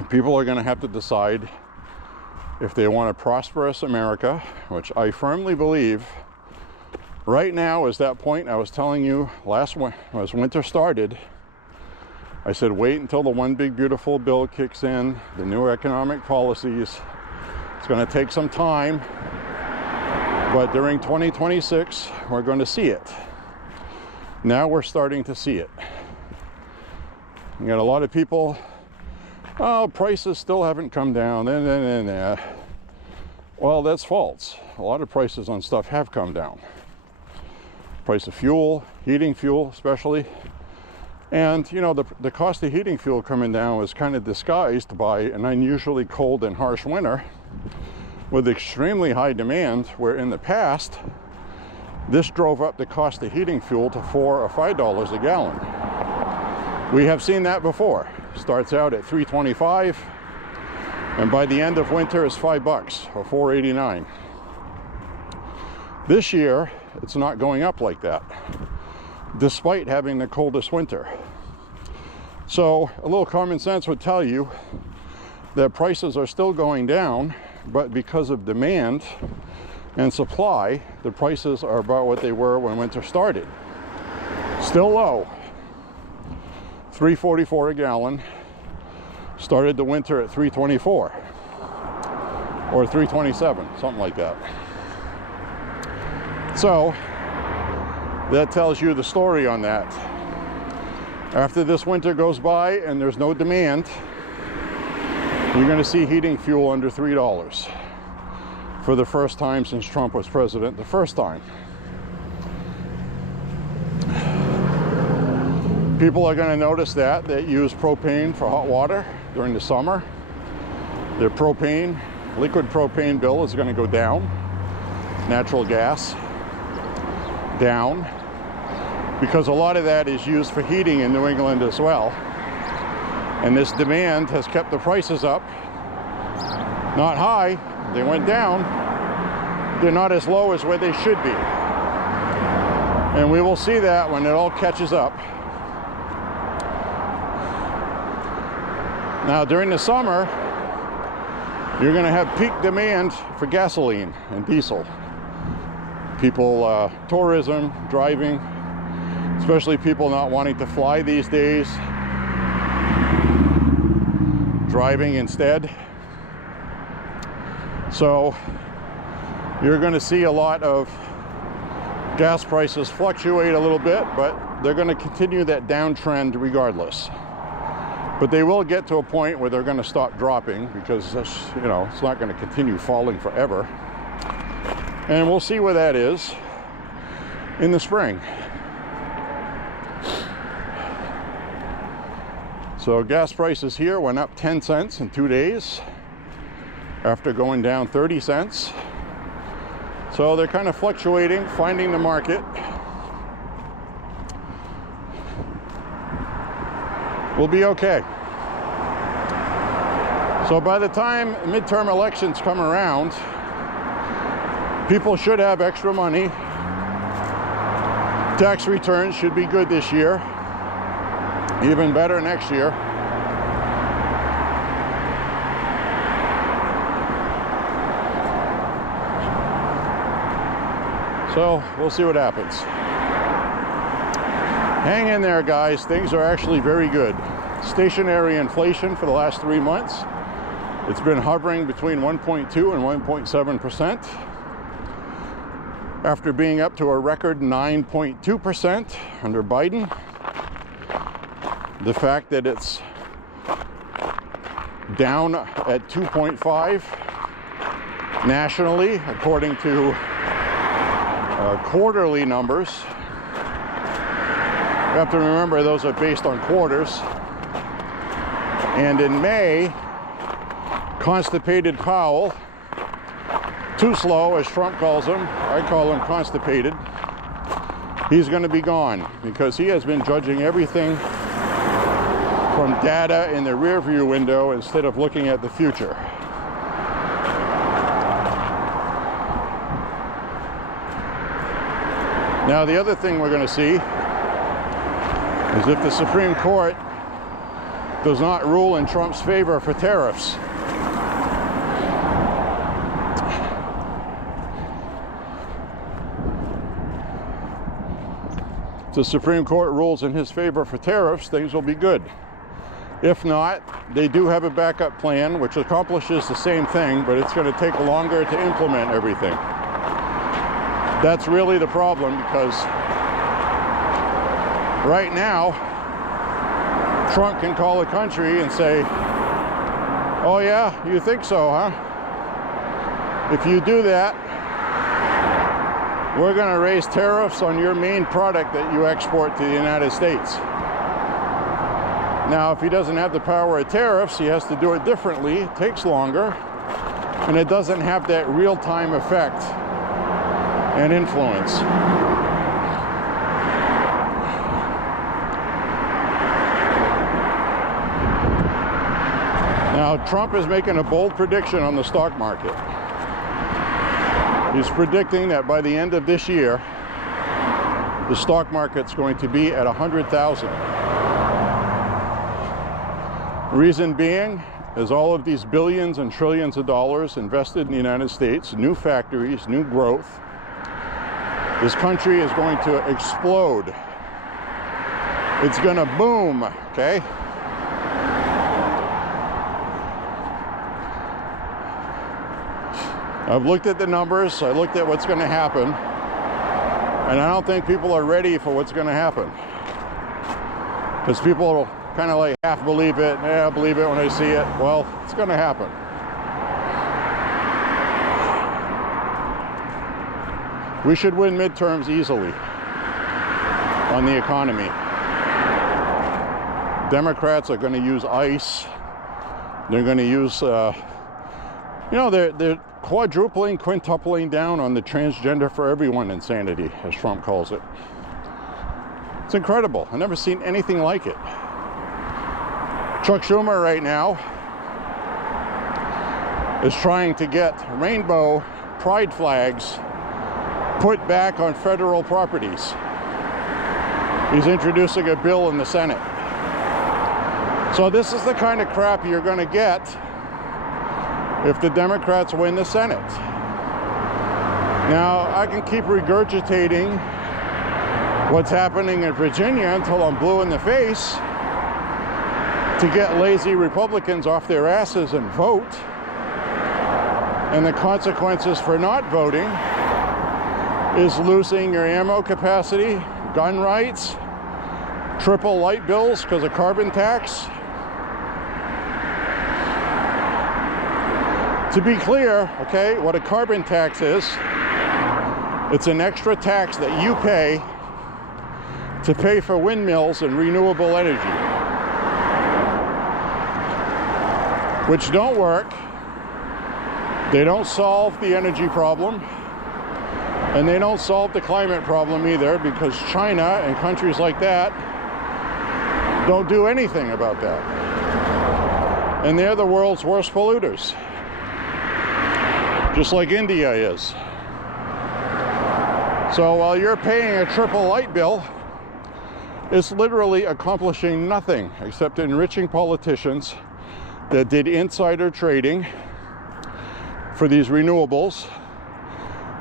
people are going to have to decide if they want a prosperous America, which I firmly believe right now is that point. I was telling you as winter started, I said wait until the one big beautiful bill kicks in, the new economic policies. It's going to take some time, but during 2026 we're going to see it. Now we're starting to see it. You got a lot of people, oh, prices still haven't come down. Well, that's false. A lot of prices on stuff have come down. Price of fuel, heating fuel especially. And, you know, the cost of heating fuel coming down was kind of disguised by an unusually cold and harsh winter with extremely high demand, where in the past, this drove up the cost of heating fuel to $4 or $5 a gallon. We have seen that before. Starts out at $3.25, and by the end of winter is $5 or $4.89. This year, it's not going up like that, despite having the coldest winter. So a little common sense would tell you that prices are still going down, but because of demand and supply, the prices are about what they were when winter started. Still low. $3.44 a gallon. Started the winter at $3.24 or $3.27, something like that. So that tells you the story on that. After this winter goes by and there's no demand, you're going to see heating fuel under $3 for the first time since Trump was president, the first time. People are going to notice that use propane for hot water during the summer. Their propane, liquid propane bill is going to go down. Natural gas down, because a lot of that is used for heating in New England as well. And this demand has kept the prices up. Not high, they went down. They're not as low as where they should be. And we will see that when it all catches up. Now during the summer, you're going to have peak demand for gasoline and diesel. People, tourism, driving, especially people not wanting to fly these days, driving instead. So you're going to see a lot of gas prices fluctuate a little bit, but they're going to continue that downtrend regardless. But they will get to a point where they're going to stop dropping, because you know, it's not going to continue falling forever. And we'll see where that is in the spring. So gas prices here went up 10 cents in 2 days after going down 30 cents. So they're kind of fluctuating, finding the market. We'll be okay. So by the time midterm elections come around, people should have extra money. Tax returns should be good this year, even better next year. So we'll see what happens. Hang in there, guys. Things are actually very good. Stationary inflation for the last 3 months. It's been hovering between 1.2 and 1.7%. After being up to a record 9.2% under Biden. The fact that it's down at 2.5 nationally, according to quarterly numbers. You have to remember those are based on quarters. And in May, constipated Powell, too slow as Trump calls him, I call him constipated, he's going to be gone, because he has been judging everything from data in the rearview window instead of looking at the future. Now the other thing we're going to see is if the Supreme Court does not rule in Trump's favor for tariffs. If the Supreme Court rules in his favor for tariffs, things will be good. If not, they do have a backup plan which accomplishes the same thing, but it's going to take longer to implement everything. That's really the problem, because right now, Trump can call a country and say, oh yeah, you think so, huh? If you do that, we're going to raise tariffs on your main product that you export to the United States. Now, if he doesn't have the power of tariffs, he has to do it differently. It takes longer, and it doesn't have that real-time effect and influence. Now, Trump is making a bold prediction on the stock market. He's predicting that by the end of this year, the stock market's going to be at 100,000. Reason being is all of these billions and trillions of dollars invested in the United States, new factories, new growth. This country is going to explode. It's going to boom, okay? I've looked at the numbers, I looked at what's going to happen, and I don't think people are ready for what's going to happen. Because people kind of like half believe it, yeah, I believe it when I see it. Well, it's going to happen. We should win midterms easily on the economy. Democrats are going to use ICE. They're going to use, you know, they're quadrupling, quintupling down on the transgender for everyone insanity, as Trump calls it. It's incredible. I've never seen anything like it. Chuck Schumer right now is trying to get rainbow pride flags put back on federal properties. He's introducing a bill in the Senate. So this is the kind of crap you're going to get if the Democrats win the Senate. Now, I can keep regurgitating what's happening in Virginia until I'm blue in the face to get lazy Republicans off their asses and vote. And the consequences for not voting is losing your ammo capacity, gun rights, triple light bills because of carbon tax. To be clear, okay, what a carbon tax is, it's an extra tax that you pay to pay for windmills and renewable energy, which don't work. They don't solve the energy problem, and they don't solve the climate problem either, because China and countries like that don't do anything about that. And they're the world's worst polluters, just like India is. So while you're paying a triple light bill, it's literally accomplishing nothing except enriching politicians that did insider trading for these renewables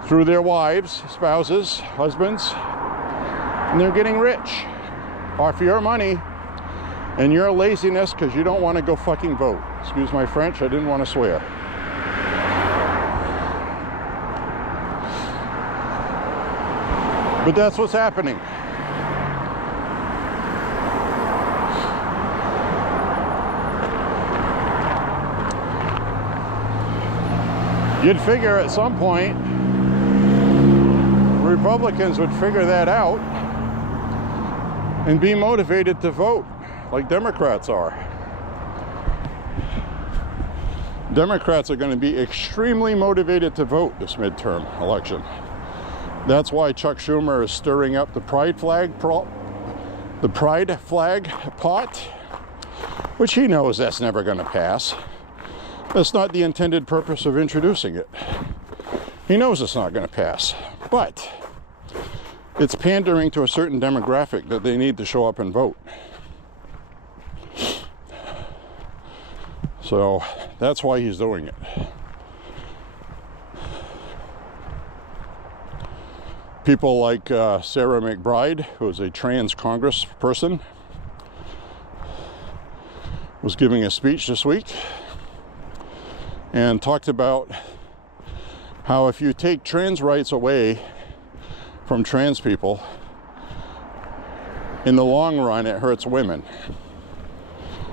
through their wives, spouses, husbands, and they're getting rich off your money and your laziness because you don't want to go fucking vote. Excuse my French, I didn't want to swear. But that's what's happening. You'd figure at some point Republicans would figure that out and be motivated to vote like Democrats are. Democrats are going to be extremely motivated to vote this midterm election. That's why Chuck Schumer is stirring up the pride flag pot, which he knows that's never going to pass. That's not the intended purpose of introducing it. He knows it's not going to pass, but it's pandering to a certain demographic that they need to show up and vote. So that's why he's doing it. People like Sarah McBride, who is a trans congressperson, was giving a speech this week and talked about how if you take trans rights away from trans people, in the long run it hurts women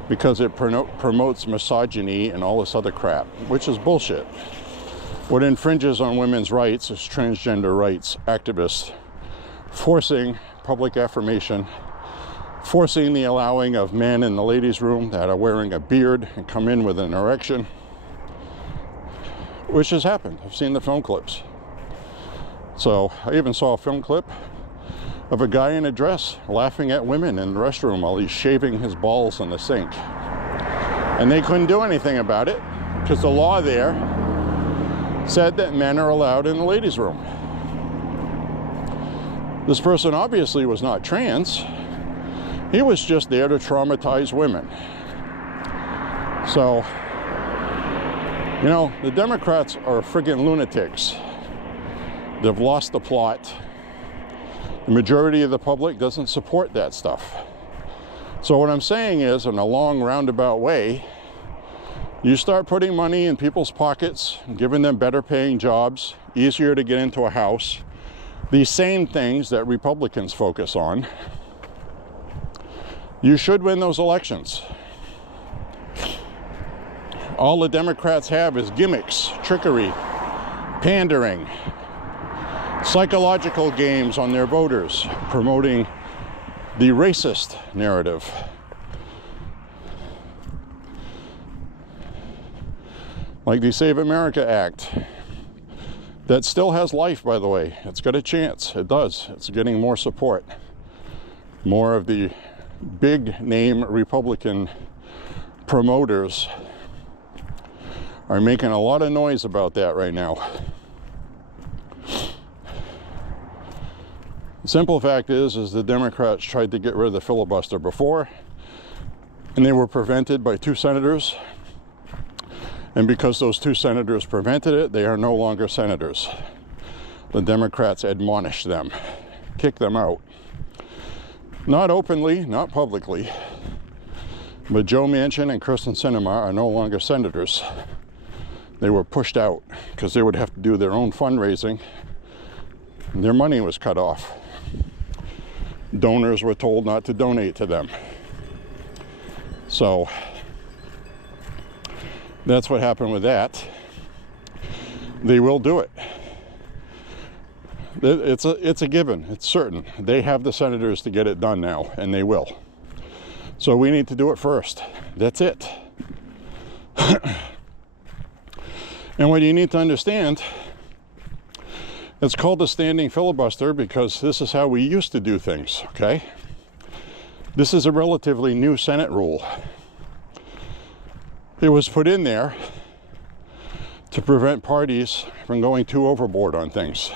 because it promotes misogyny and all this other crap, which is bullshit. What infringes on women's rights is transgender rights activists forcing public affirmation, forcing the allowing of men in the ladies' room that are wearing a beard and come in with an erection, which has happened. I've seen the film clips. So I even saw a film clip of a guy in a dress laughing at women in the restroom while he's shaving his balls in the sink. And they couldn't do anything about it because the law there said that men are allowed in the ladies' room. This person obviously was not trans. He was just there to traumatize women. So, you know, the Democrats are friggin' lunatics. They've lost the plot. The majority of the public doesn't support that stuff. So what I'm saying is, in a long roundabout way, you start putting money in people's pockets, giving them better paying jobs, easier to get into a house, these same things that Republicans focus on, you should win those elections. All the Democrats have is gimmicks, trickery, pandering, psychological games on their voters, promoting the racist narrative. Like the Save America Act, that still has life, by the way. It's got a chance. It does. It's getting more support. More of the big name Republican promoters are making a lot of noise about that right now. The simple fact is the Democrats tried to get rid of the filibuster before, and they were prevented by 2 senators. And because those 2 senators prevented it, they are no longer senators. The Democrats admonished them, kicked them out. Not openly, not publicly, but Joe Manchin and Kristen Sinema are no longer senators. They were pushed out because they would have to do their own fundraising. Their money was cut off. Donors were told not to donate to them. So that's what happened with that. They will do it. It's a given. It's certain. They have the senators to get it done now, and they will. So we need to do it first. That's it. And what you need to understand, it's called a standing filibuster because this is how we used to do things, okay? This is a relatively new Senate rule. It was put in there to prevent parties from going too overboard on things.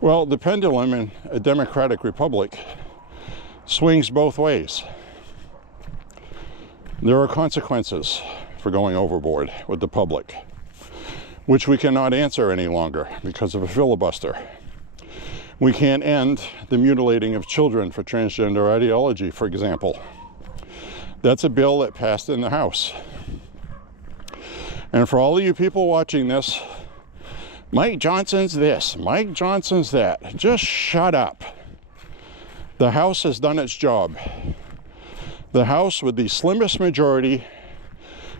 Well, the pendulum in a democratic republic swings both ways. There are consequences for going overboard with the public, which we cannot answer any longer because of a filibuster. We can't end the mutilating of children for transgender ideology, for example. That's a bill that passed in the House. And for all of you people watching this, Mike Johnson's this, Mike Johnson's that. Just shut up. The House has done its job. The House, with the slimmest majority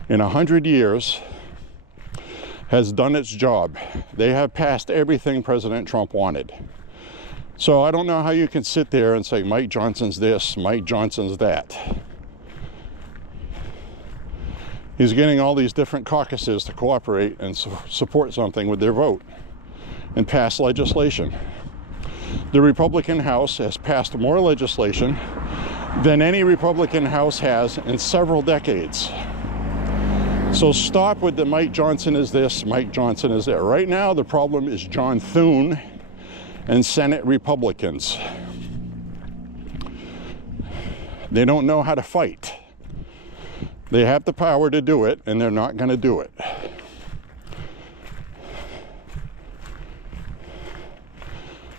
in 100 years, has done its job. They have passed everything President Trump wanted. So I don't know how you can sit there and say Mike Johnson's this, Mike Johnson's that. He's getting all these different caucuses to cooperate and support something with their vote and pass legislation. The Republican House has passed more legislation than any Republican House has in several decades. So stop with the Mike Johnson is this, Mike Johnson is that. Right now the problem is John Thune and Senate Republicans. They don't know how to fight. They have the power to do it, and they're not going to do it.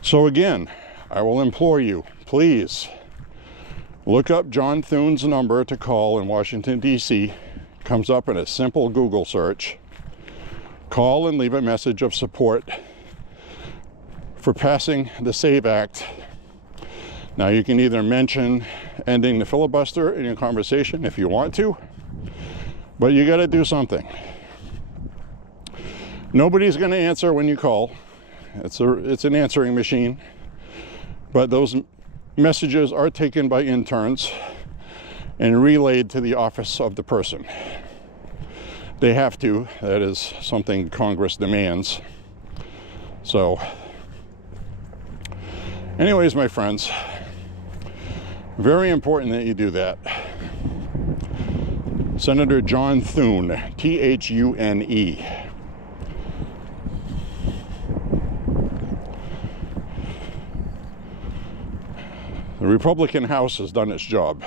So again, I will implore you, please look up John Thune's number to call in Washington, D.C. Comes up in a simple Google search. Call and leave a message of support for passing the SAVE Act. Now you can either mention ending the filibuster in your conversation if you want to, but you got to do something. Nobody's going to answer when you call. It's an answering machine, but those messages are taken by interns and relayed to the office of the person. They have to. That is something Congress demands. So, anyways, my friends, very important that you do that. Senator John Thune, Thune, The Republican House has done its job.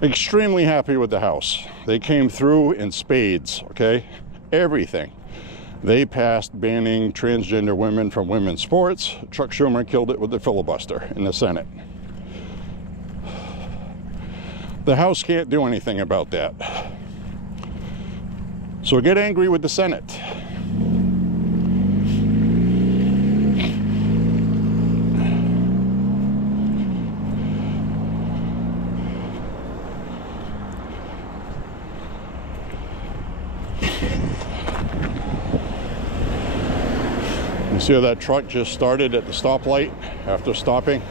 Extremely happy with the House. They came through in spades, okay? Everything. They passed banning transgender women from women's sports. Chuck Schumer killed it with the filibuster in the Senate. The House can't do anything about that. So get angry with the Senate. You see how that truck just started at the stoplight after stopping?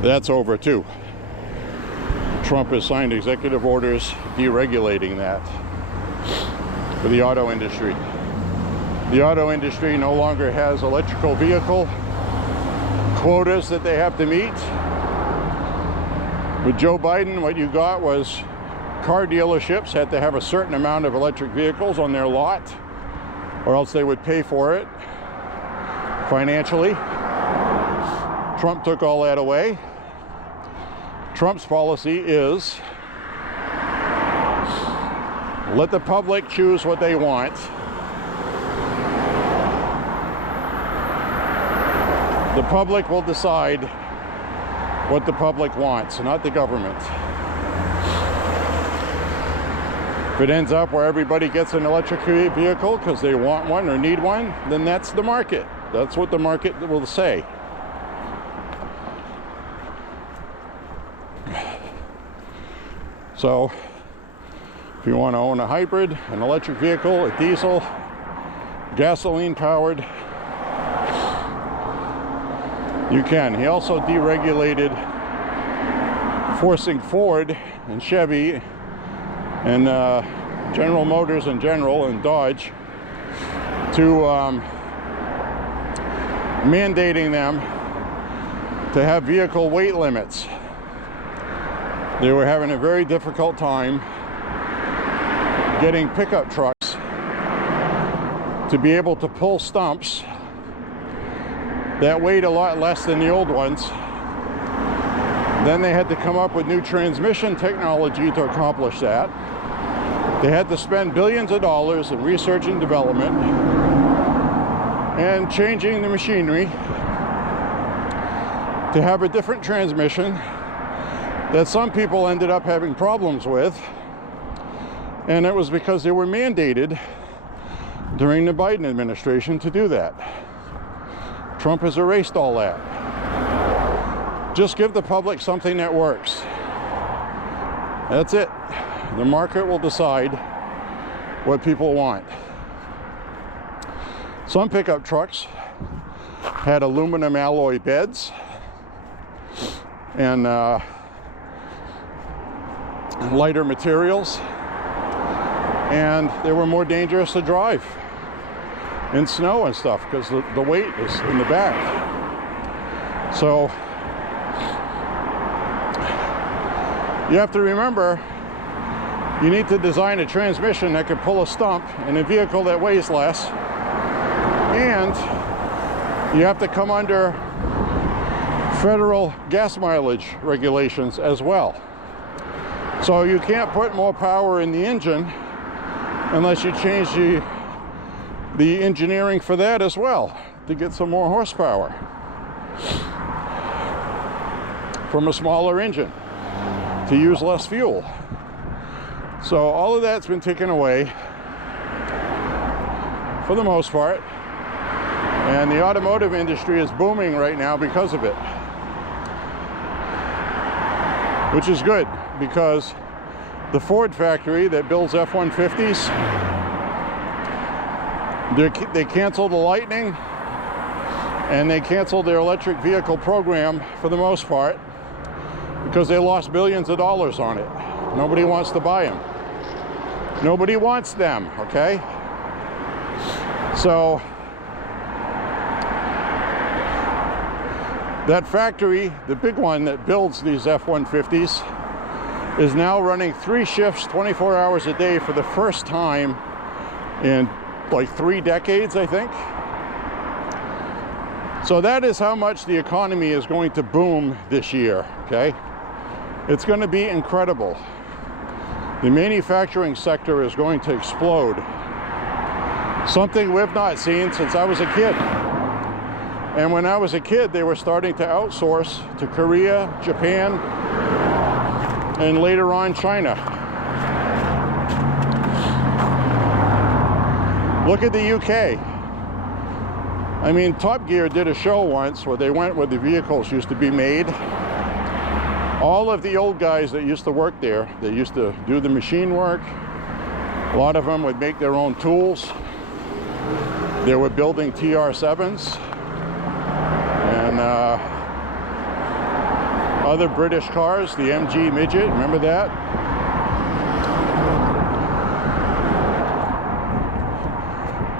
That's over too. Trump has signed executive orders deregulating that for the auto industry. The auto industry no longer has electrical vehicle quotas that they have to meet. With Joe Biden, what you got was car dealerships had to have a certain amount of electric vehicles on their lot, or else they would pay for it financially. Trump took all that away. Trump's policy is let the public choose what they want. The public will decide what the public wants, not the government. If it ends up where everybody gets an electric vehicle because they want one or need one, then that's the market. That's what the market will say. So, if you want to own a hybrid, an electric vehicle, a diesel, gasoline powered, you can. He also deregulated forcing Ford and Chevy and General Motors in general and Dodge to mandating them to have vehicle weight limits. They were having a very difficult time getting pickup trucks to be able to pull stumps that weighed a lot less than the old ones. Then they had to come up with new transmission technology to accomplish that. They had to spend billions of dollars in research and development and changing the machinery to have a different transmission that some people ended up having problems with, and it was because they were mandated during the Biden administration to do that. Trump has erased all that. Just give the public something that works. That's it. The market will decide what people want. Some pickup trucks had aluminum alloy beds and lighter materials, and they were more dangerous to drive in snow and stuff because the weight is in the back. So you have to remember, you need to design a transmission that can pull a stump in a vehicle that weighs less, and you have to come under federal gas mileage regulations as well. So you can't put more power in the engine unless you change the engineering for that as well to get some more horsepower from a smaller engine to use less fuel. So all of that's been taken away for the most part, and the automotive industry is booming right now because of it, which is good, because the Ford factory that builds F-150s, they canceled the Lightning and they canceled their electric vehicle program for the most part because they lost billions of dollars on it. Nobody wants to buy them. Nobody wants them, okay? So that factory, the big one that builds these F-150s, is now running 3 shifts, 24 hours a day for the first time in like 3 decades, I think. So that is how much the economy is going to boom this year, okay? It's going to be incredible. The manufacturing sector is going to explode. Something we've not seen since I was a kid. And when I was a kid, they were starting to outsource to Korea, Japan, and later on China. Look at the UK. I mean, Top Gear did a show once where they went where the vehicles used to be made. All of the old guys that used to work there, they used to do the machine work. A lot of them would make their own tools. They were building TR7s and other British cars, the MG Midget, remember that?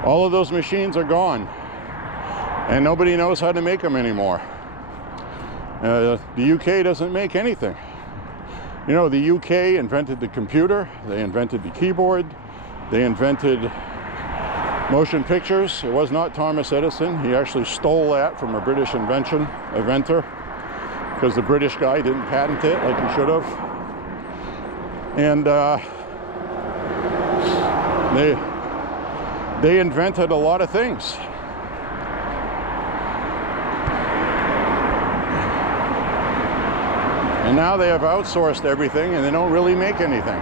All of those machines are gone, and nobody knows how to make them anymore. The UK doesn't make anything. You know, the UK invented the computer, they invented the keyboard, they invented motion pictures. It was not Thomas Edison. He actually stole that from a British inventor, because the British guy didn't patent it like he should have. And they invented a lot of things. And now they have outsourced everything and they don't really make anything.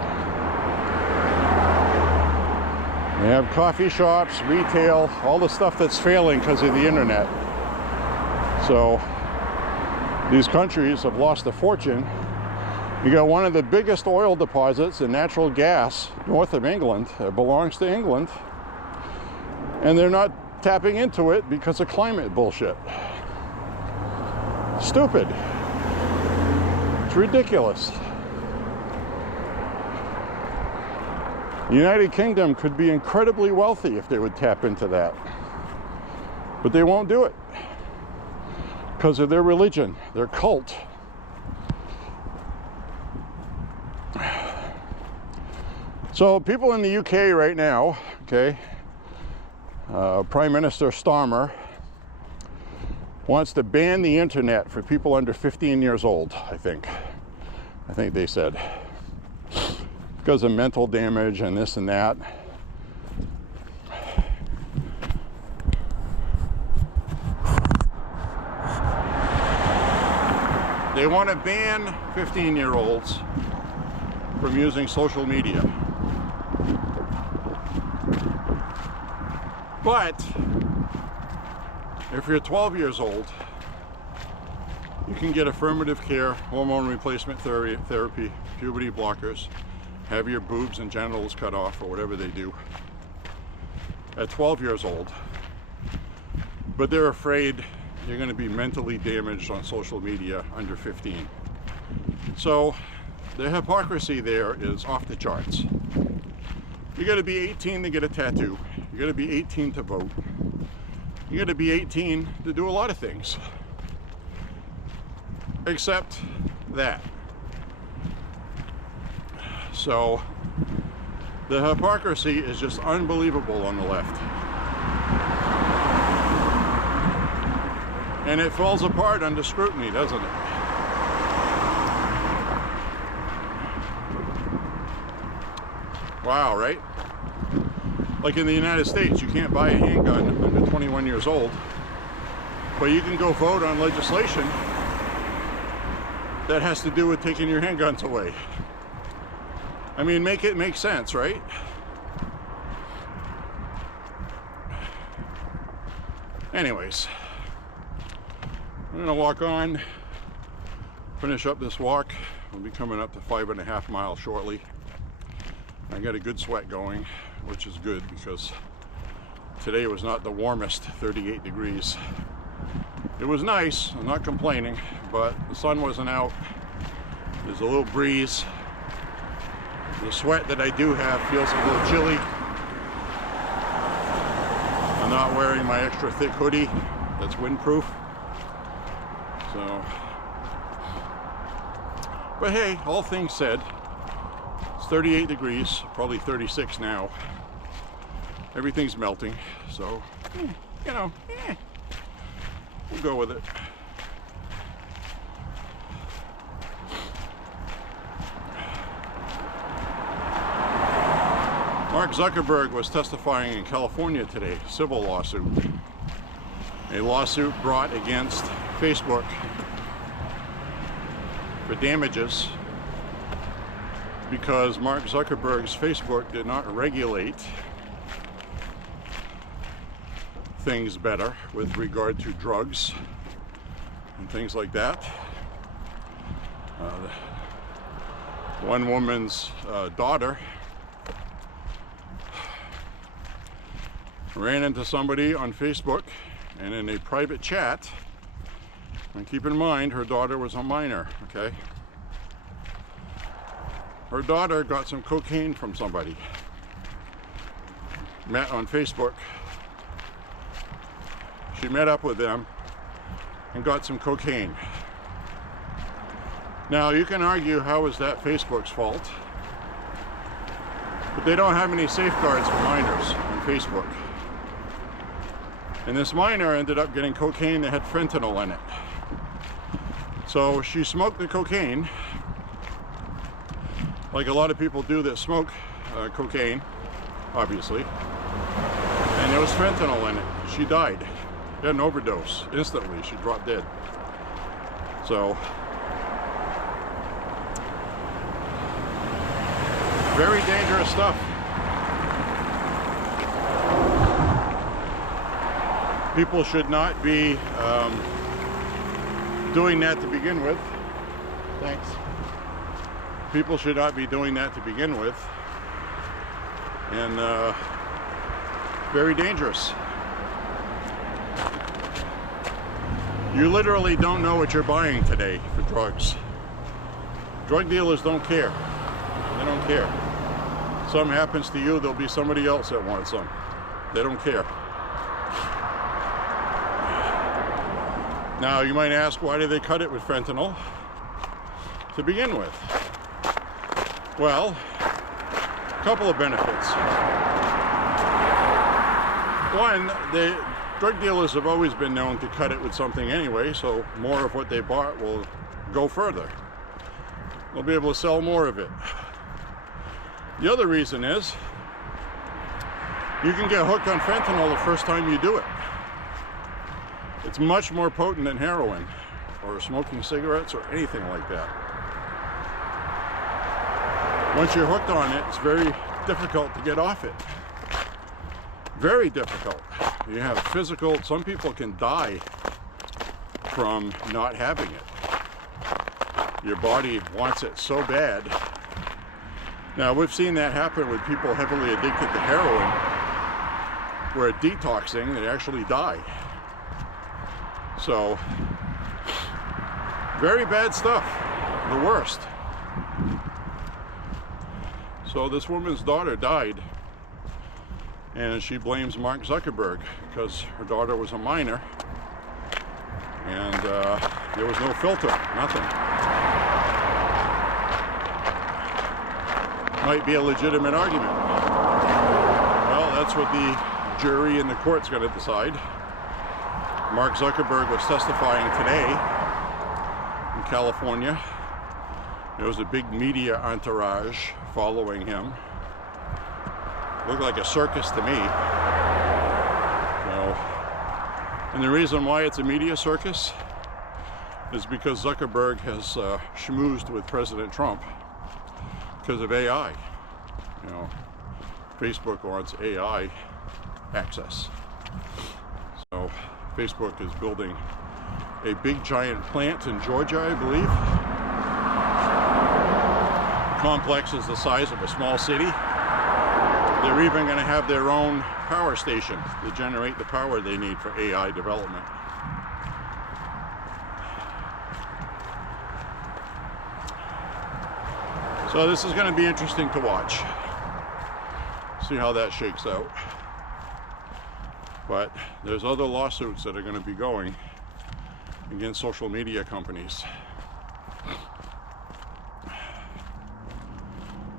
They have coffee shops, retail, all the stuff that's failing because of the internet. So these countries have lost a fortune. You got one of the biggest oil deposits and natural gas north of England. It belongs to England. And they're not tapping into it because of climate bullshit. Stupid. It's ridiculous. The United Kingdom could be incredibly wealthy if they would tap into that. But they won't do it because of their religion, their cult. So people in the UK right now, okay, Prime Minister Starmer wants to ban the internet for people under 15 years old, I think they said, because of mental damage and this and that. They want to ban 15-year-olds from using social media. But if you're 12 years old, you can get affirmative care, hormone replacement therapy, puberty blockers, have your boobs and genitals cut off or whatever they do at 12 years old. But they're afraid you're going to be mentally damaged on social media under 15. So the hypocrisy there is off the charts. You got to be 18 to get a tattoo. You got to be 18 to vote. You got to be 18 to do a lot of things. Except that. So the hypocrisy is just unbelievable on the left. And it falls apart under scrutiny, doesn't it? Wow, right? Like in the United States, you can't buy a handgun under 21 years old, but you can go vote on legislation that has to do with taking your handguns away. I mean, make it make sense, right? Anyways, I'm gonna walk on, finish up this walk. We'll be coming up to 5.5 miles shortly. I got a good sweat going, which is good because today was not the warmest, 38 degrees. It was nice, I'm not complaining, but the sun wasn't out. There's a little breeze. The sweat that I do have feels a little chilly. I'm not wearing my extra thick hoodie that's windproof. So, but hey, all things said, it's 38 degrees, probably 36 now. Everything's melting, so, you know, We'll go with it. Mark Zuckerberg was testifying in California today, civil lawsuit. A lawsuit brought against Facebook for damages because Mark Zuckerberg's Facebook did not regulate things better with regard to drugs and things like that. One woman's daughter ran into somebody on Facebook and in a private chat, and keep in mind her daughter was a minor, okay? Her daughter got some cocaine from somebody, met on Facebook. She met up with them and got some cocaine. Now you can argue, how is that Facebook's fault? But they don't have any safeguards for minors on Facebook. And this minor ended up getting cocaine that had fentanyl in it. So she smoked the cocaine, like a lot of people do that smoke cocaine, obviously. And there was fentanyl in it. She died. She had an overdose instantly. She dropped dead. So, very dangerous stuff. People should not be doing that to begin with. Thanks. People should not be doing that to begin with. And very dangerous. You literally don't know what you're buying today for drugs. Drug dealers don't care. They don't care. Something happens to you, there'll be somebody else that wants some. They don't care. Now you might ask, why do they cut it with fentanyl to begin with? Well, a couple of benefits. One, drug dealers have always been known to cut it with something anyway, so more of what they bought will go further. They'll be able to sell more of it. The other reason is you can get hooked on fentanyl the first time you do it. It's much more potent than heroin or smoking cigarettes or anything like that. Once you're hooked on it, it's very difficult to get off it. Very difficult. You have physical, some people can die from not having it. Your body wants it so bad. Now, we've seen that happen with people heavily addicted to heroin, where detoxing, they actually die. So, very bad stuff, the worst. So this woman's daughter died, and she blames Mark Zuckerberg because her daughter was a minor, and there was no filter, nothing. Might be a legitimate argument. Well, that's what the jury in the court's going to decide. Mark Zuckerberg was testifying today in California. There was a big media entourage following him. Looked like a circus to me. And the reason why it's a media circus is because Zuckerberg has schmoozed with President Trump because of AI. You know, Facebook wants AI access. So Facebook is building a big giant plant in Georgia, I believe. The complex is the size of a small city. They're even going to have their own power station to generate the power they need for AI development. So this is going to be interesting to watch. See how that shakes out. But there's other lawsuits that are going to be going against social media companies.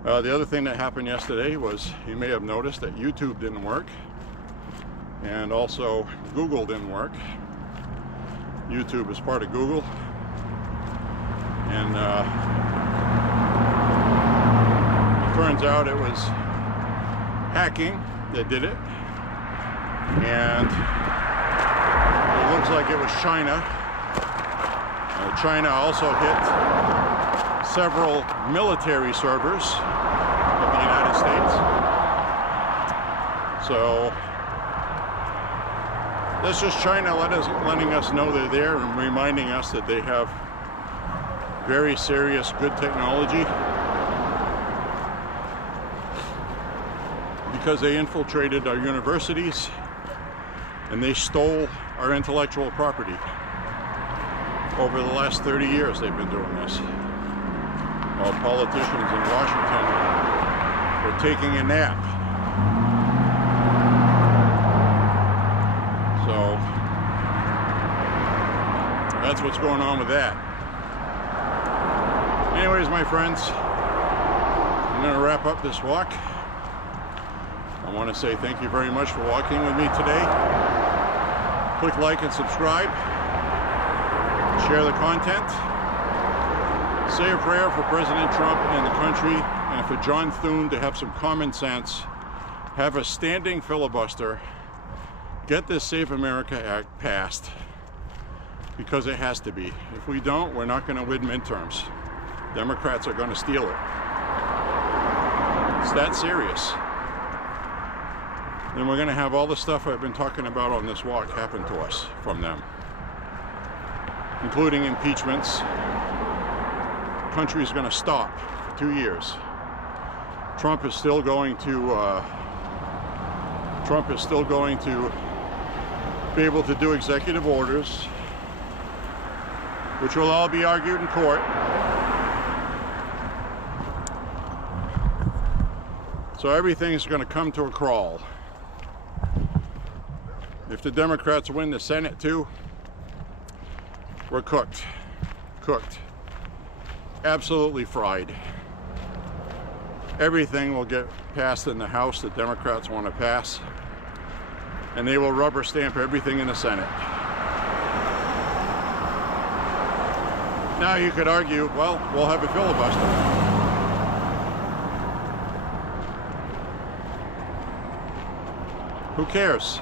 The other thing that happened yesterday was, you may have noticed that YouTube didn't work, and also Google didn't work. YouTube is part of Google, and it turns out it was hacking that did it, and it looks like it was China. China also hit several military servers of the United States. So that's just China letting us know they're there and reminding us that they have very serious good technology, because they infiltrated our universities and they stole our intellectual property. Over the last 30 years they've been doing this, while politicians in Washington were taking a nap. So that's what's going on with that. Anyways, my friends, I'm going to wrap up this walk. I want to say thank you very much for walking with me today. Click like and subscribe. Share the content. Say a prayer for President Trump and the country, and for John Thune to have some common sense. Have a standing filibuster. Get this Save America Act passed, because it has to be. If we don't, we're not going to win midterms. Democrats are going to steal it. It's that serious. Then we're going to have all the stuff I've been talking about on this walk happen to us from them, including impeachments. The country's going to stop for 2 years. Trump is still going to be able to do executive orders, which will all be argued in court. So everything's going to come to a crawl. If the Democrats win the Senate too, we're cooked. Cooked. Absolutely fried. Everything will get passed in the House that Democrats want to pass, and they will rubber stamp everything in the Senate. Now you could argue, well, we'll have a filibuster. Who cares?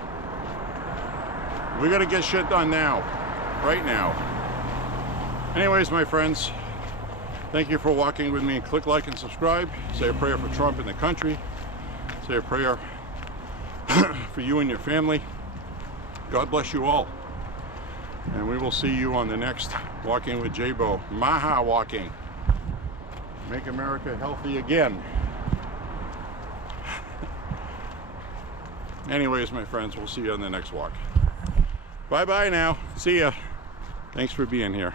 We gotta get shit done now, right now. Anyways, my friends, thank you for walking with me. Click like and subscribe. Say a prayer for Trump and the country. Say a prayer for you and your family. God bless you all. And we will see you on the next Walking with J.Beau. MAHA walking. Make America healthy again. Anyways, my friends, we'll see you on the next walk. Bye-bye now. See ya. Thanks for being here.